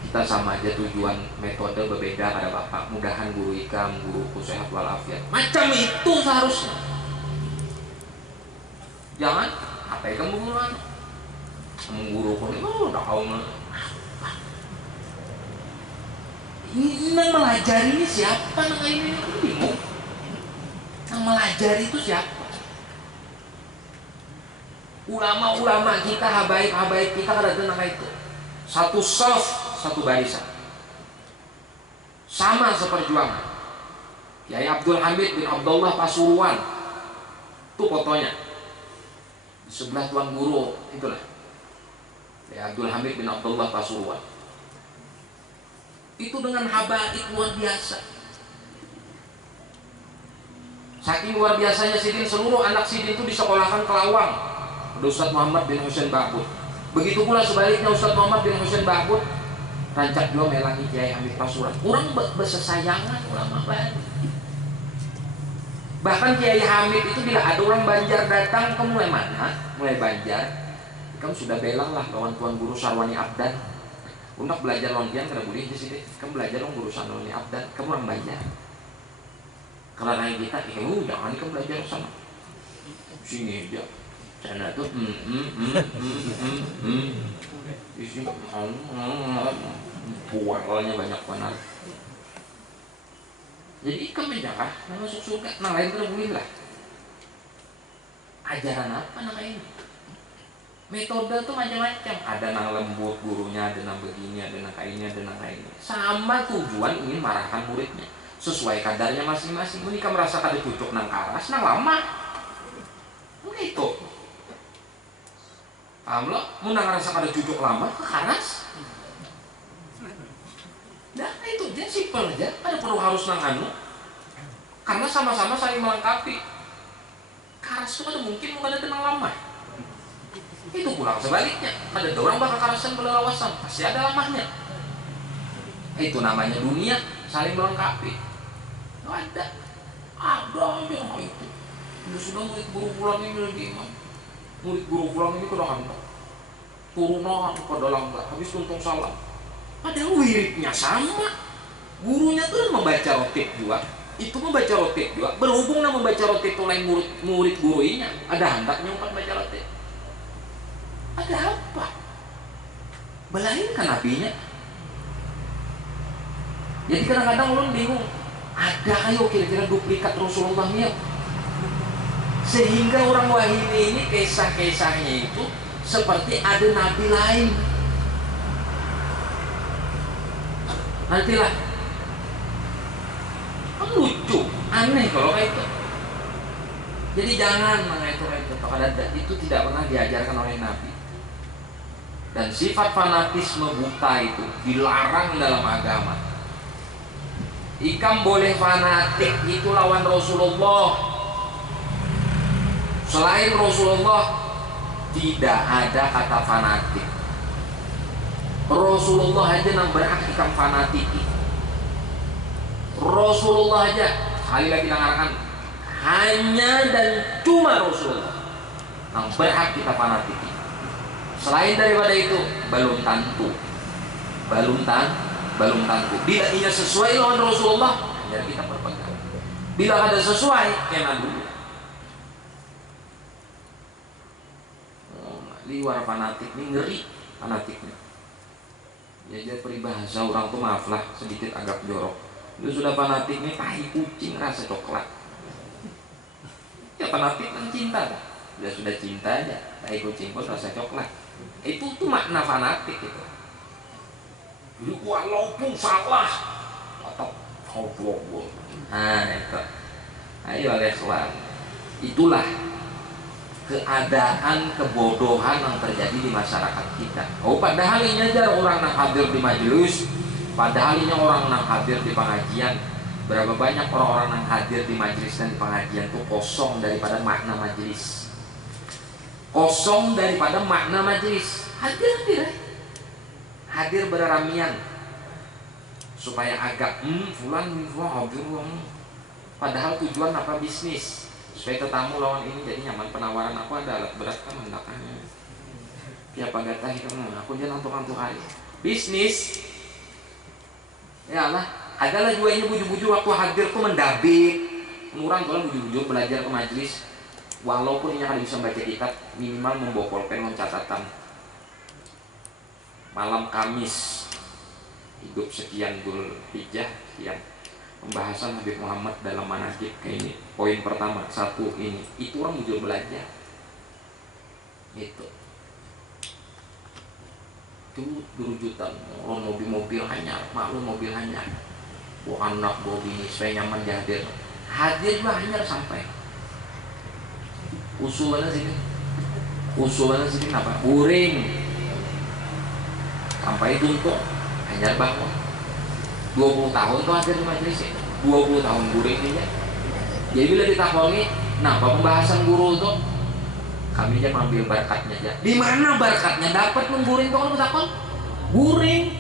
kita sama aja tujuan, metode berbeda pada bapak. Mudahan guru ikam, guruku sehat walafiat. Macam itu seharusnya. Jangan apa yang kamu bilang? Guruku ini udah kau ini yang melajari ini siapa? Nang ini aku bingung. Yang melajari itu siapa? Ulama-ulama kita, habaib-habaib kita kan ada nang itu. Satu soft, satu barisan. Sama seperjuangan. Kiai Abdul Hamid bin Abdullah Pasuruan. Itu fotonya. Di sebelah tuan guru itulah. Kiai Abdul Hamid bin Abdullah Pasuruan. Itu dengan habaib luar biasa. Saking luar biasanya Sidin, seluruh anak Sidin itu disekolahkan ke Lawang. Ada Ustadz Muhammad bin Husain Bahbud. Begitu pula sebaliknya Ustadz Muhammad bin Husain Bahbud rancak juga melangi Kiai Hamid Pasuruan. Orang bersesayangan ulama baru. Bahkan Kiai Hamid itu bila ada orang Banjar datang, kamu mulai mana? Mulai Banjar. Kamu sudah belang lah kawan tuan guru Sarwani Abdan. Untuk belajar lontian kada boleh di sini. Kamu belajar dong urusan Sarwani Abdan. Kamu orang Banjar. Kalau naik kita, kamu jangan kamu belajar sama. Sini aja. Sana tuh di sini puarnya banyak benar. Jadi kamu jangan masuk surga. Nah lain kada boleh lah. Ajaran apa namanya ini? Metode tuh macam-macam. Ada nang lembut gurunya, ada nang begini, ada nang kainnya, ada nang kainnya. Sama tujuan ingin marahkan muridnya sesuai kadarnya masing-masing. Ini kamu merasa kada cocok nang karas, nang lama. Itu. Paham lo? Mau nang rasa kada cocok lama ke karas. Nah itu dia simpel aja. Ada perlu harus nang anu. Karena sama-sama saling melengkapi. Karas itu kada mungkin mau kada nang lama. Itu pulang sebaliknya, ada orang bakal karasan berlawasan, pasti ada lamahnya. Itu namanya dunia saling melengkapi. Nggak ada yang itu. Dia sudah murid guru pulang ini lagi imam. Murid guru pulang ini kuda hantar turunan ke dalam enggak, habis tuntung salam. Padahal wiridnya sama. Gurunya tuh membaca rotib juga. Itu membaca rotib juga. Berhubung dengan membaca rotib itu lain murid gurunya. Ada hendaknya umpat baca rotib. Ada apa? Belain kan nabinya. Jadi kadang-kadang orang bingung. Ada ayo kira-kira duplikat Rasulullah nih. Sehingga orang Wahidi ini kisah-kisahnya itu seperti ada nabi lain. Nantilah. Kan lucu, aneh kalau kayak itu. Jadi jangan mengatur itu. Itu tidak pernah diajarkan oleh Nabi. Dan sifat fanatisme buta itu dilarang dalam agama. Ikam boleh fanatik itu lawan Rasulullah. Selain Rasulullah tidak ada kata fanatik. Rasulullah aja nang berhak ikam fanatiki. Rasulullah aja sekali lagi ngarahkan hanya dan cuma Rasulullah yang berhak kita fanatiki. Selain daripada itu belum tentu. Bila ia sesuai dengan Rasulullah, ya kita berpegang. Bila ada sesuai, kena dulu. Liwar fanatik ini ngeri fanatiknya. Ya jadi peribahasa orang tuh maaf lah sedikit agak jorok. Itu sudah fanatik nih tahi kucing rasa coklat. Ya fanatik kan cinta kan. Dia sudah cinta aja tahi kucing pun rasa coklat. Itu tuh makna fanatik itu. Jadi walaupun salah tetap nah itu. Ayo ikhwan. Itulah keadaan kebodohan yang terjadi di masyarakat kita. Oh, padahal ini aja orang yang hadir di majelis, padahal ini orang yang hadir di pengajian. Berapa banyak orang-orang yang hadir di majelis dan di pengajian itu kosong daripada makna majelis, kosong daripada makna majelis. Hadir beraramian supaya agak fulan hadir, padahal tujuan apa? Bisnis, supaya tetamu lawan ini jadi nyaman. Penawaran aku ada alat berat kan hendaknya tiap pagatah itu aku jangan antuk hari bisnis ya lah. Adalah juga ini buju-buju waktu hadir tuh mendabik orang tuh buju-buju belajar ke majelis, walaupun ini kan bisa baca kitab, minimal membawa pulpen catatan malam Kamis hidup sekian Dzulhijjah sekian pembahasan Habib Muhammad dalam manaqib kayak ini. Poin pertama satu ini, itu orang buju belajar itu berujutan orang mobil hanya maklum mobil hanya anak bawa bini supaya nyaman hadir hanya sampai usulannya sini apa uring sampai tuntuk hanya bangun 20 tahun tuh hadir di majelis 20 tahun guring ini. Jadi bila ditakoni apa pembahasan guru tuh kami aja mengambil barakatnya aja. Di mana barakatnya dapat mengguring tuh kalau takon guring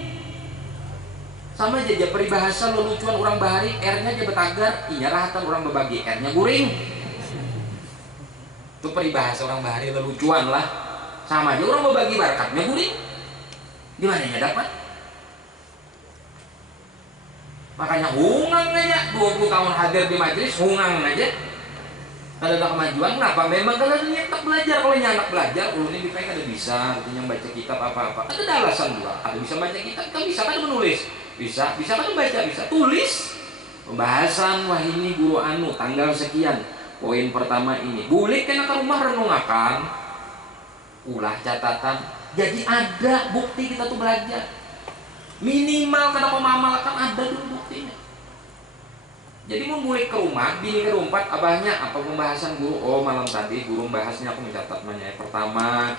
sama aja peribahasa lelucuan orang bahari R-nya aja betagar iya rahatan orang berbagi R-nya guring. Itu peribahasa orang bahari lelucuan lah, sama aja orang berbagi barakatnya guring. Di mananya dapat? Makanya hungang aja 20 tahun hadir di majelis hungang aja. Kalau ada kemajuan kenapa? Memang kalau nyetak belajar, kalau anak belajar ini BPK ada bisa artinya baca kitab apa-apa. Ada alasan juga. Ada bisa baca kitab, kan bisa kan menulis. Bisa kan baca, bisa tulis. Pembahasan wah ini guru anu tanggal sekian. Poin pertama ini. Boleh kena ke rumah renungakan. Ulah catatan. Jadi ada bukti kita tuh belajar. Minimal kena memamalkan ada dulu buktinya. Jadi mau boleh ke rumah, bini ke rumpat, abahnya apa pembahasan guru? Oh malam tadi guru membahasnya aku mencatat namanya. Pertama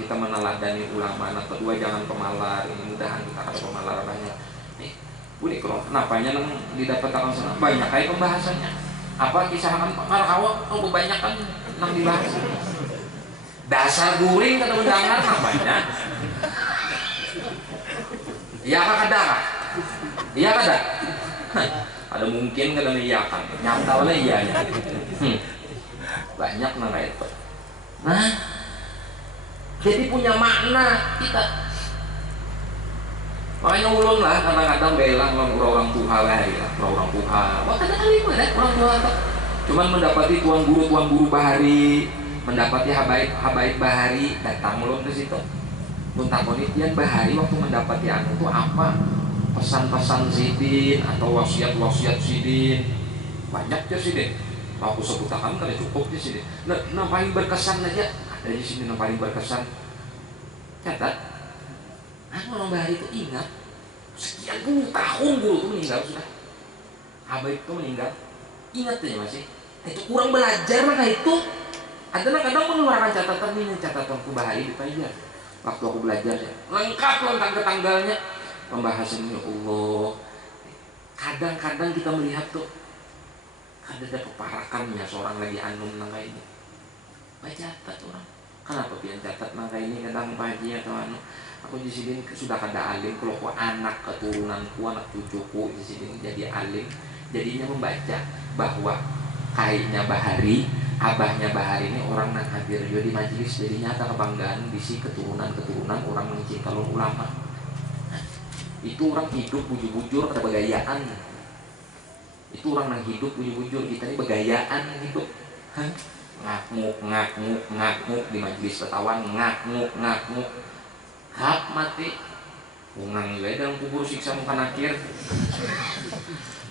kita meneladani ulama. Nah kedua jangan pemalar. Ini mudahan kita ada pemalar abahnya. Nih boleh ke rumah. Kenapanya nang didapat akan sana banyak kayak pembahasannya. Apa kisah akan awak? Oh banyak kan nang dibahas. Dasar guring kata undangan namanya. Iya kada? Iya kada? Ada mungkin kadang iyakan nyata oleh iyanya banyak nana itu. Nah jadi punya makna kita, makanya ulun lah kadang-kadang belang orang tuha lah ya orang tuha wah kadang-kadang orang tuha cuman mendapati tuan guru bahari, mendapati habaib bahari datang ulun ke situ punta konitian bahari waktu mendapati anu itu apa pesan-pesan sidin atau wasiat sidin banyak ya sidin aku sebutakan kali cukup ya sidin. Nah paling berkesan aja ada di sini yang paling berkesan catat orang bahari itu ingat sekian puluh tahun guru itu meninggal sudah habaib itu meninggal ingat ya masih itu kurang belajar maka itu ada kadang mengeluarkan catatan ini catatanku bahari di pelajar waktu aku belajar ya lengkap lontang ke tanggalnya pembahasannya. Allah kadang-kadang kita melihat tuh ada keparakannya seorang lagi anu nangka ini catat orang kenapa pian catat nangka ini kadang pagi atau anu aku di sini sudah ada alim kalau aku anak keturunanku anak cucuku di sini jadi alim jadinya membaca bahwa kainnya bahari abahnya bahari ini orang nang hadir juga di majelis jadinya ada kebanggaan di si keturunan orang mencinta ulama. Itu orang hidup bujur-bujur ada begayaan. Itu orang yang hidup bujur-bujur kita ini begayaan hidup. Ngakmuk di majelis petawan ngakmuk hap mati ungang juga dalam kubur siksa muka nakir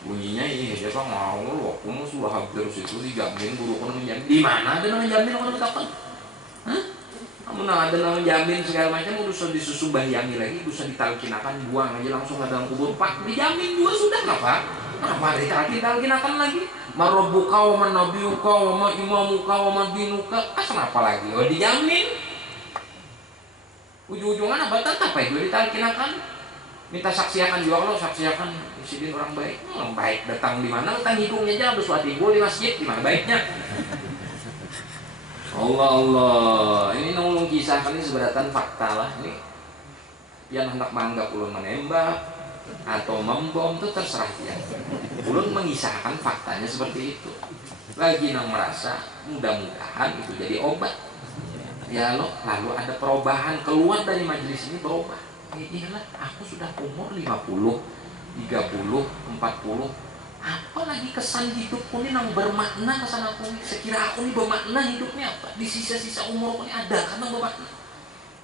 bunyinya ini aja kan mau loh pun sudah hampir situ dijamin guru kan menjamin di mana ada yang menjamin orang katakan kamu ada yang jamin segala macam udah disusun bahyangi lagi bisa ditalkinakan buang aja langsung ke dalam kubur pak dijamin juga sudah nggak pak Apa ditalkin akan lagi? Marabbuka wa man nabiyuka wa ma imamuka wa man dinuka. Kenapa lagi? Oh dijamin. Ujung-ujungnya apa apa itu ditalkinakan? Minta saksiakan juga kalau saksiakan sidin orang baik. Baik datang di mana? Datang hidungnya aja habis sholat ibu di masjid gimana baiknya? Allah ini nunggu kisah kan ini seberatan fakta lah ini. Yang hendak menganggap ulun menembak atau membom itu terserah dia. Ulun mengisahkan faktanya seperti itu. Lagi nang merasa mudah-mudahan itu jadi obat. Ya lo, lalu ada perubahan keluar dari majelis ini berubah. Iyalah, aku sudah umur 50, 30, 40. Apalagi kesan hidupku ini nang bermakna kesan aku ini. Sekira aku ini bermakna hidupnya apa? Di sisa-sisa umurku ini ada karena bermakna.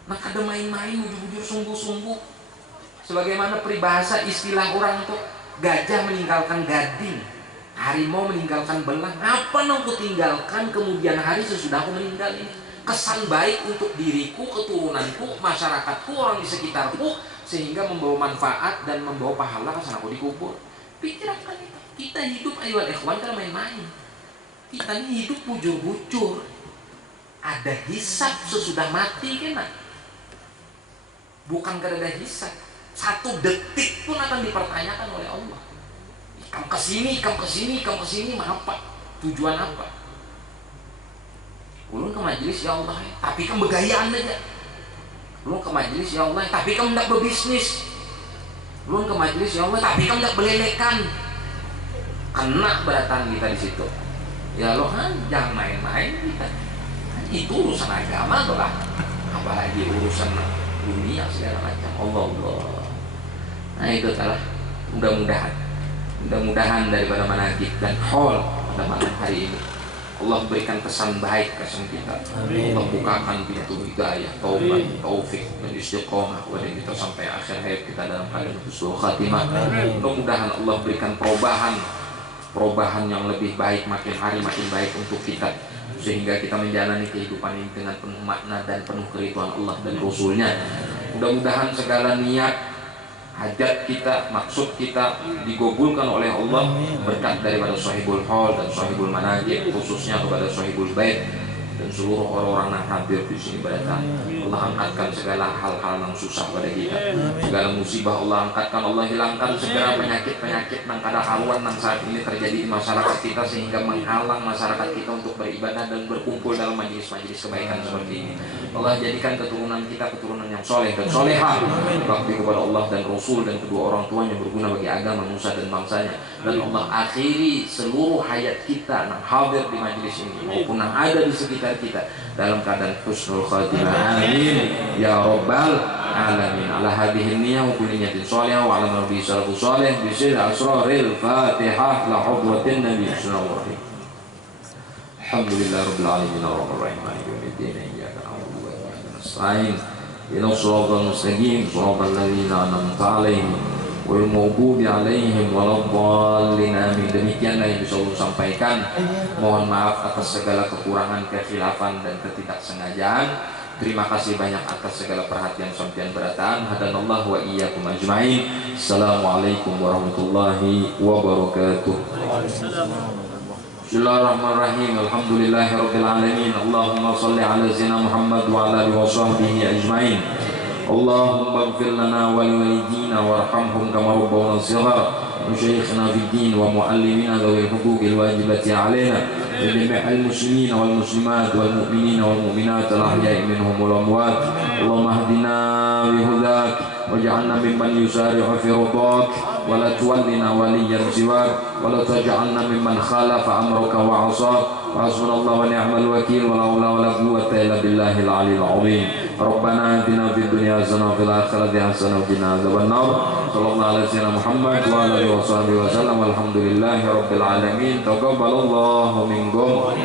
Maka ada main-main, ujur-ujur sungguh-sungguh. Sebagaimana peribahasa istilah orang itu, gajah meninggalkan gading, harimau meninggalkan belang. Apa nang ku tinggalkan kemudian hari sesudah aku meninggal ini? Kesan baik untuk diriku, keturunanku, masyarakatku, orang di sekitarku, sehingga membawa manfaat dan membawa pahala kesan aku dikubur. Pikirkan itu. Kita hidup ayo ikhwan kan main-main. Kita ini hidup bujur-bujur. Ada hisab sesudah mati kan? Bukan karena ada hisab. 1 detik pun akan dipertanyakan oleh Allah. Kamu kesini, apa? Tujuan apa? Ulun ke majelis ya Allah, tapi kamu begayaan aja. Ulun ke majelis ya Allah, tapi kamu tidak berbisnis. Ulun ke majelis ya Allah, tapi kamu tidak belelekan. Kena beratan kita di situ. Ya Allah, jangan main-main kita. Itu urusan agama tuh lah. Apalagi urusan dunia segala macam. Allah. Nah itu adalah mudah-mudahan daripada manhaj dan hal pada malam hari ini Allah berikan kesan baik kesan kita. Amin. Allah bukakan pintu hidayah, taubat, taufik dan istiqomah kepada kita sampai akhir hayat kita dalam keadaan husnul khatimah. Mudah-mudahan Allah berikan perubahan yang lebih baik, makin hari makin baik untuk kita, sehingga kita menjalani kehidupan ini dengan penuh makna dan penuh keridhaan Allah dan Rasulnya. Mudah-mudahan segala niat, hajat kita, maksud kita digabulkan oleh Allah berkat daripada sahibul hal dan sahibul manajib, khususnya kepada sahibul bait dan seluruh orang-orang yang hadir di sini berdatang. Allah angkatkan segala hal-hal yang susah pada kita, segala musibah Allah angkatkan, Allah hilangkan segala penyakit-penyakit yang kada karuan yang saat ini terjadi di masyarakat kita, sehingga menghalang masyarakat kita untuk beribadah dan berkumpul dalam majelis-majelis kebaikan seperti ini. Allah jadikan keturunan kita keturunan yang soleh dan solehah, berbakti kepada Allah dan Rasul dan kedua orang tuanya, berguna bagi agama, nusa dan bangsanya. Dan Allah akhiri seluruh hayat kita yang hadir di majelis ini maupun yang ada di sekitar kita dalam keadaan husnul khatimah. Amin ya rabbal alamin. Ala hadhihi niyyah wa kulli niyatin shalihah wa ala nabi sallallahu shalih bi sirri asraril Fatihah la hudwatin nabi sallallahu alaihi. Alhamdulillah rabbil alamin arrahmanir rahim maliki yaumiddin iyyaka na'budu wa iyyaka nasta'in ihdinas siratal mustaqim siratal ladzina an'amta 'alaihim wal maghdubi 'alaihim waladdallin. Amin. Demikianlah yang bisa Allah sampaikan. Mohon maaf atas segala kekurangan, kekhilafan dan ketidaksengajaan. Terima kasih banyak atas segala perhatian sampeyan berataan. Hadanallah wa iyyakum ajmain. Assalamualaikum warahmatullahi wabarakatuh. Bismillahirrahmanirrahim. Alhamdulillahirabbil alamin. Allahumma shalli ala sayyidina Muhammad wa ala alihi wa sahbihi ajmain. Allahumma ighfir lana wa liwalidina warhamhum kama rabbawna shighara. Musyayikhna fid din wa muallimina dhawil huquqil wajibati alaina wa jami'il muslimina wal muslimat wal mu'minina wal mu'minat al ahya'i minhum wal amwat. Allahumma hdina bi hudak waj'alna mimman yusari'u fi ridak wa la tuwallina waliyyan siwak wa la taj'alna mimman khalafa amraka wa 'asak. Hasbunallahu wa ni'mal wakeel wa la haula wa la quwwata illa billahil 'aliyyil 'azim. Rabbana atina fid dunya hasanah wa fil akhirati hasanah wa qina adzabannar. Sallallahu alaihi wasallam Muhammad wa ala alihi wasallam. Walhamdulillahi rabbil alamin. Taqabbalallahu minkum.